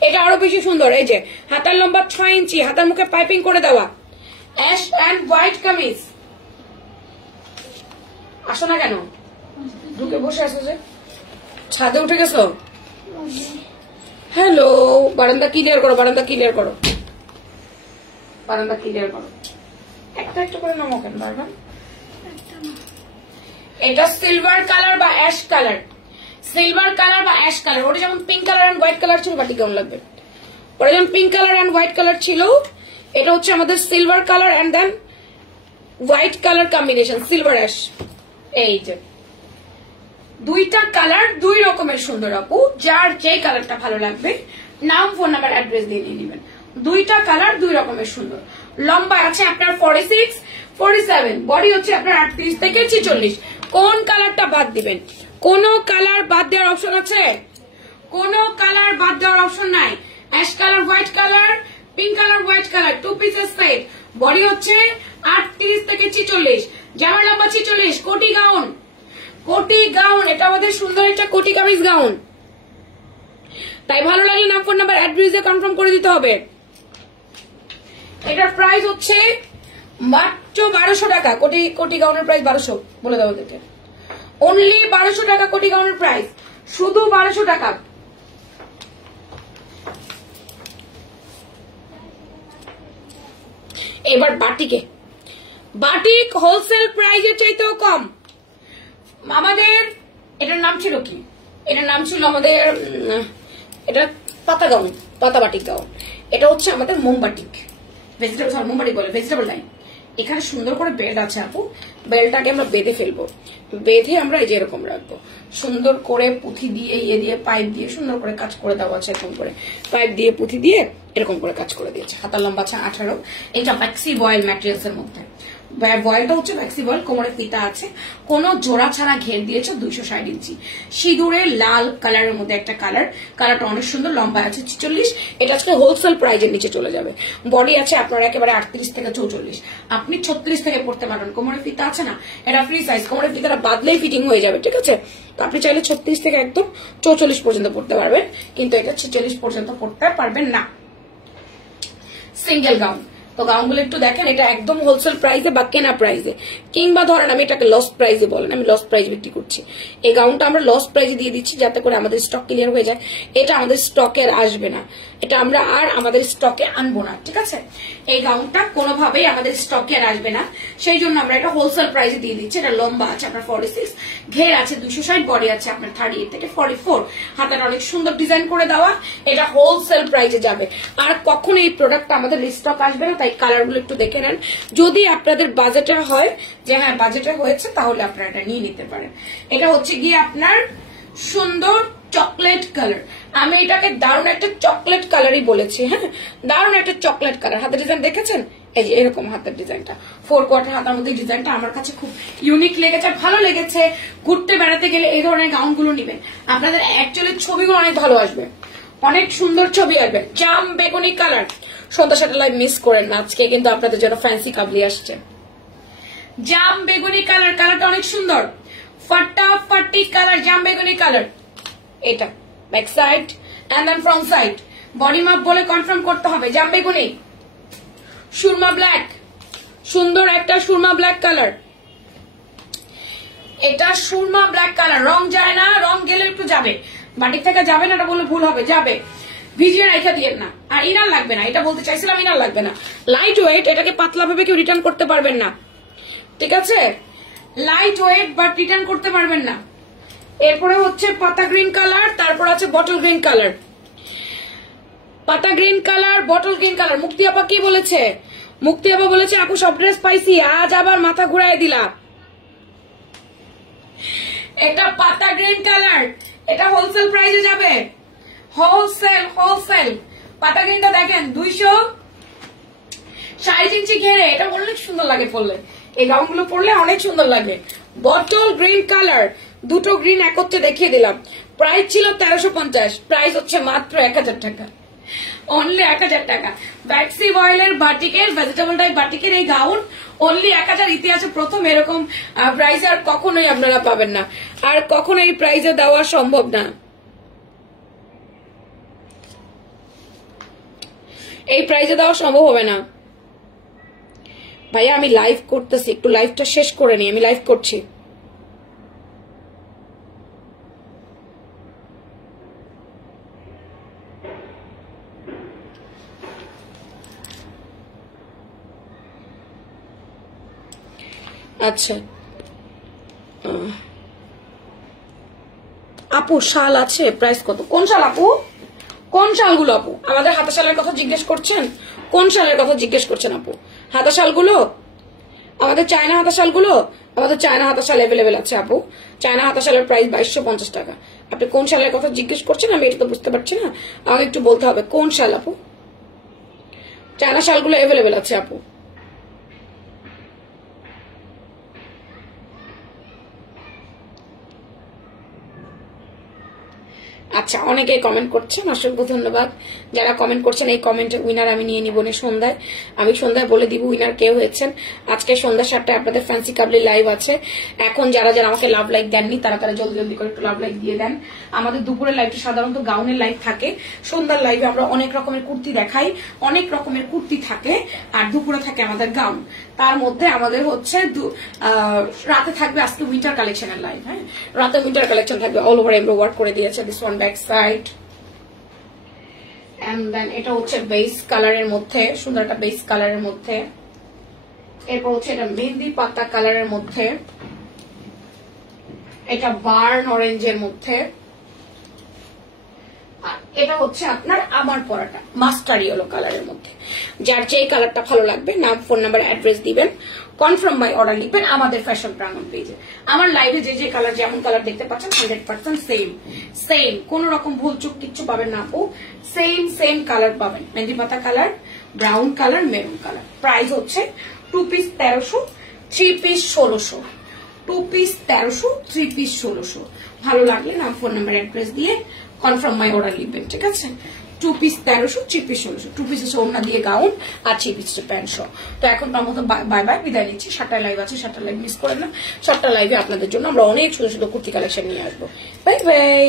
এটা আরো বেশি সুন্দর। এই যে হাতার লম্বা 6 ইঞ্চি, হাতার মুখে পাইপিং করে দেওয়া, অ্যাশ অ্যান্ড হোয়াইট কামিজ। আসো না কেন, ঢুকে বসে আছো যে? ছাদে উঠে গেছো? হ্যালো, বারান্দা ক্লিয়ার করো, বারান্দা ক্লিয়ার করো, বারান্দা ক্লিয়ার করো। একটা একটা করে নামো কেন বারবার? এটা সিলভার কালার বা অ্যাশ কালার, সিলভার কালার বা অ্যাশ কালার। ওটা যেমন pink colour and white colour ছিল, বাটি কেমন লাগবে? ওটা যেমন pink colour and white colour ছিল, এটা হচ্ছে আমাদের silver colour and then white colour combination, silver ash. এই যে দুইটা কালার দুই রকমের সুন্দর আপু, যার যে কালারটা ভালো লাগবে নাম, ফোন নাম্বার, অ্যাড্রেস দিয়ে নিয়ে নেবেন। দুইটা কালার দুই রকমের সুন্দর। লম্বা আছে আপনার 46, 47, বডি হচ্ছে আপনার 38 থেকে 46। কোন কালারটা বাদ দিবেন? কোন কালার বাদ দেওয়ার অপশন আছে? কোন কালার বাদ দেওয়ার অপশন নাই। Ash colour, white colour, pink colour, white colour, 2 পিসের সেট। বডি হচ্ছে 38 থেকে 46, জামার লম্বা 46। কোটি গাউন, কোটি গাউন, এটা আমাদের সুন্দর একটা কোটি কামিজ গাউন। তাই ভালো লাগলে নাম, ফোন নাম্বার, অ্যাড্রেস দিয়ে কনফার্ম করে দিতে হবে। এটার প্রাইস হচ্ছে মাত্র 1200 টাকা। কোটি কোটি গাউনের প্রাইস 1200 বলে দাও ওদেরকে। অনলি 1200 টাকা কোটি গাউনের প্রাইস, শুধু 1200 টাকা। এবার বাটিকে, বাটিক হোলসেল প্রাইসের চাইতেও কম। আমাদের এটার নাম ছিল কি? এটার নাম ছিল আমাদের এটা পাতা গাউন, পাতা বাটিক গাউন। এটা হচ্ছে আমাদের মোমবাটিক, ভেজিটেবল, মোমবাটিক বলে, ভেজিটেবল লাইন। এখানে সুন্দর করে বেল্ট আছে আপু, বেল্টটাকে আমরা বেঁধে ফেলবো, বেঁধে আমরা এই যে এরকম রাখবো। সুন্দর করে পুঁথি দিয়ে ইয়ে দিয়ে পাইপ দিয়ে সুন্দর করে কাজ করে দেওয়া আছে, এরকম করে পাইপ দিয়ে পুঁথি দিয়ে এরকম করে কাজ করে দিয়েছে। হাতার লম্বা আছে 18। এটা ভ্যাক্সি বয়েল ম্যাটেরিয়ালস এর মধ্যে। বয়েলটা হচ্ছে ভ্যাক্সি বয়েল, কোমরে ফিতা আছে, কোনো জোড়া ছাড়া ঘের দিয়েছে 260 ইঞ্চি। সিঁদুরের লাল কালারের মধ্যে একটা কালার, কালারটা অনেক সুন্দর। লম্বা আছে 46। এটা আজকে হোলসেল প্রাইজের নিচে চলে যাবে। বডি আছে আপনার একেবারে 38 থেকে 44, আপনি 36 থেকে পড়তে পারবেন। কোমরে ফিতা আছে না, এটা ফ্রি সাইজ, কোমরে ফিতাটা বাদলেই ফিটিং হয়ে যাবে, ঠিক আছে? তো আপনি চাইলে 36 থেকে একদম 44 পর্যন্ত পড়তে পারবেন, কিন্তু এটা 46 পর্যন্ত পড়তে পারবেন না। Single gown. তো গাউনগুলো একটু দেখেন, এটা একদম হোলসেল প্রাইসে বা কেনা প্রাইসে, কিংবা ধরেন আমি এটাকে লস প্রাইসে বলেন, আমি লস প্রাইস বিক্রি করছি। এই গাউনটা আমরা লস প্রাইসে দিয়ে দিচ্ছি যাতে করে আমাদের স্টক ক্লিয়ার হয়ে যায়। এটা আমাদের স্টকে আসবে না, এটা আমরা আর আমাদের স্টকে আনবো না, ঠিক আছে? এই গাউনটা কোনোভাবেই আমাদের স্টকে আর আসবে না, সেই জন্য আমরা এটা হোলসেল প্রাইসে দিয়ে দিচ্ছি। এটা লম্বা আছে আপনার 46, ঘের আছে 260, বডি আছে আপনার 38 থেকে 44। হাতাটা অনেক সুন্দর ডিজাইন করে দেওয়া, এটা হোলসেল প্রাইসে যাবে। আর কখনো এই প্রোডাক্টটা আমাদের স্টক আসবে না, তাই কালারগুলো একটু দেখে নেন। যদি আপনাদের বাজেটের হয় যে হ্যাঁ বাজেটে হয়েছে, তাহলে আপনারা এটা নিয়ে নিতে পারেন। এটা হচ্ছে গিয়ে আপনার সুন্দর চকলেট কালার, আমি এটাকে দারুণ একটা চকলেট কালারই বলেছি। হ্যাঁ, দারুণ একটা চকলেট কালার। হাতের ডিজাইন দেখেছেন, এই যে এরকম হাতের ডিজাইনটা, 4 কোয়ার্টার হাতার মধ্যে ডিজাইনটা আমার কাছে খুব ইউনিক লেগেছে, ভালো লেগেছে। ঘুরতে বেড়াতে গেলে এই ধরনের গাউনগুলো নিবেন, আপনাদের অ্যাকচুয়ালি ছবিগুলো অনেক ভালো আসবে, অনেক সুন্দর ছবি আসবে। জাম বেগুনি কালার, সন্ধ্যা সাথে লাইভ মিস করেন না, আজকে কিন্তু আপনাদের জন্য ফ্যান্সি কাবলি আসছে। জাম বেগুনি কালার, কালারটা অনেক সুন্দর, ফাটাফাটি কালার, জাম বেগুনি কালার। এটা back side and then front side, body মাপ বলে কনফার্ম করতে হবে। জাম বেগুনি, সুরমা ব্ল্যাক, সুন্দর একটা সুরমা ব্ল্যাক কালার। এটা সুরমা ব্ল্যাক কালার, রং যায় না, রং গেলে একটু যাবে, বাটিক থেকে যাবে না, এটা বলে ভুল হবে, যাবে। ভিজিয়ে রাখা দিয়ে না, আর ইনার লাগবে না, এটা বলতে চাইছিলাম, ইনার লাগবে না। লাইট ওয়েট, এটাকে পাতলা ভেবে কেউ রিটার্ন করতে পারবেন না, ঠিক আছে? লাইট ওয়েট বাট রিটার্ন করতে পারবেন না। এরপরে হচ্ছে পাতা গ্রিন কালার, তারপর আছে বটল গ্রিন কালার। পাতা green colour, bottle green colour. মুক্তি আপা কি বলেছে? মুক্তি আপা বলেছে আপু সব ড্রেস পাইছি, আজ আবার মাথা ঘুরাই দিলা। এটা পাতা গ্রিন কালার, এটা হোলসেল প্রাইসে যাবে, হোলসেল হোলসেল। পাতা গ্রিনটা দেখেন 260 ইঞ্চি ঘেরে, এটা অনেক সুন্দর লাগে পরলে, এই গাউনগুলো পরলে অনেক সুন্দর লাগে। বটল গ্রিন কালার, দুটো গ্রিন একত্রে দেখিয়ে দিলাম। প্রাইস ছিল 1350, প্রাইস হচ্ছে মাত্র 1000 টাকা, অনলি 1000 টাকা। ভ্যাক্সি বয়েলের বাটিকের, ভেজিটেবল টাইপ বাটিকের এই গাউন অনলি 1000 ইতিহাসে প্রথম এরকম প্রাইজে আর কখনোই আপনারা পাবেন না, আর কখনো এই প্রাইজে দেওয়া সম্ভব না। এই প্রাইজে দেওয়া সম্ভব হবে না ভাইয়া। আমি লাইভ করতেছি, একটু লাইভটা শেষ করে নি, আমি লাইভ করছি। আচ্ছা আপু শাল আছে, প্রাইস কত? কোন শাল আপু? কোন শালগুলো আপু? আমাদের হাতা শালের কথা জিজ্ঞেস করছেন? কোন শালের কথা জিজ্ঞেস করছেন আপু? হাতা শালগুলো, আমাদের চায়না হাতা শালগুলো, আমাদের চায়না হাতা শাল অ্যাভেলেবেল আছে আপু। চায়না হাতা শালের প্রাইস 2250 টাকা। আপনি কোন শালের কথা জিজ্ঞেস করছেন আমি এটা তো বুঝতে পারছি না, আমাকে একটু বলতে হবে কোন শাল আপু। চায়না শালগুলো অ্যাভেলেবেল আছে আপু। আচ্ছা অনেকেই কমেন্ট করছেন, অসংখ্য ধন্যবাদ যারা কমেন্ট করছেন। এই কমেন্টের উইনার আমি নিয়ে নিব সন্ধ্যায়, আমি সন্ধ্যায় বলে দিব উইনার কে হয়েছেন। আজকে সন্ধ্যা 7টায় আপনাদের ফ্যান্সি কাবলি লাইভ আছে। এখন যারা যারা আমাকে লাভ লাইক দেননি তারা তারা জলদি জলদি করে একটু লাভ লাইক দিয়ে দেন। আমাদের দুপুরের লাইভটা সাধারণত গাউনের লাইভ থাকে, সন্ধ্যার লাইভে আমরা অনেক রকমের কুর্তি দেখাই, অনেক রকমের কুর্তি থাকে, আর দুপুরে থাকে আমাদের গাউন। তার মধ্যে আমাদের হচ্ছে রাতে থাকবে আজকে উইন্টার কালেকশনের লাইভ। হ্যাঁ, রাতে উইন্টার কালেকশন থাকবে, অল ওভার এমব্রো ওয়ার্ক করে দিয়েছে, this one back side. And then এটা হচ্ছে বেস কালারের মধ্যে, সুন্দর একটা বেস কালারের মধ্যে। এরপর হচ্ছে এটা মেহেন্দি পাতা কালারের মধ্যে, এটা বার্ন অরেঞ্জের মধ্যে, আর এটা হচ্ছে আপনার আমার পরাটা মাস্টার ইয়েলো কালারের মধ্যে। যার যেই কালারটা ভালো লাগবে নাম, ফোন নাম্বার, অ্যাড্রেস দিবেন, কনফার্ম বাই অর্ডার লিখবেন আমাদের ফ্যাশন প্রাঙ্গণ পেজে। আমার লাইভে যে যে কালার, যেমন কালার দেখতে পাচ্ছেন 100% সেম সেম, কোন রকম ভুল চুক কিচ্ছু পাবেন না আপু। সেম সেম কালার পাবেন, মেহেন্দি পাতা colour, brown colour, maroon colour. Price হচ্ছে 2 পিস 1300, 3 পিস 1600। 2 piece 1300, 3 piece 1600। ভালো লাগলে নাম, ফোন নাম্বার, অ্যাড্রেস দিয়ে কনফার্ম বাই অর্ডার লিখবেন, ঠিক আছে। 2 পিস 1300, 3 পিস 1600। 2 পিস হচ্ছে ওড়না দিয়ে গাউন, আর 3 পিস হচ্ছে প্যান্ট সহ। তো এখন তার মতো বাই বাই, বিদায় নিচ্ছি। 7টায় লাইভ আছে, 7টার লাইভ মিস করেন না। 7টার লাইভে আপনাদের জন্য আমরা অনেক ছোট ছোট কুর্তি কালেকশন নিয়ে আসবো। Bye bye.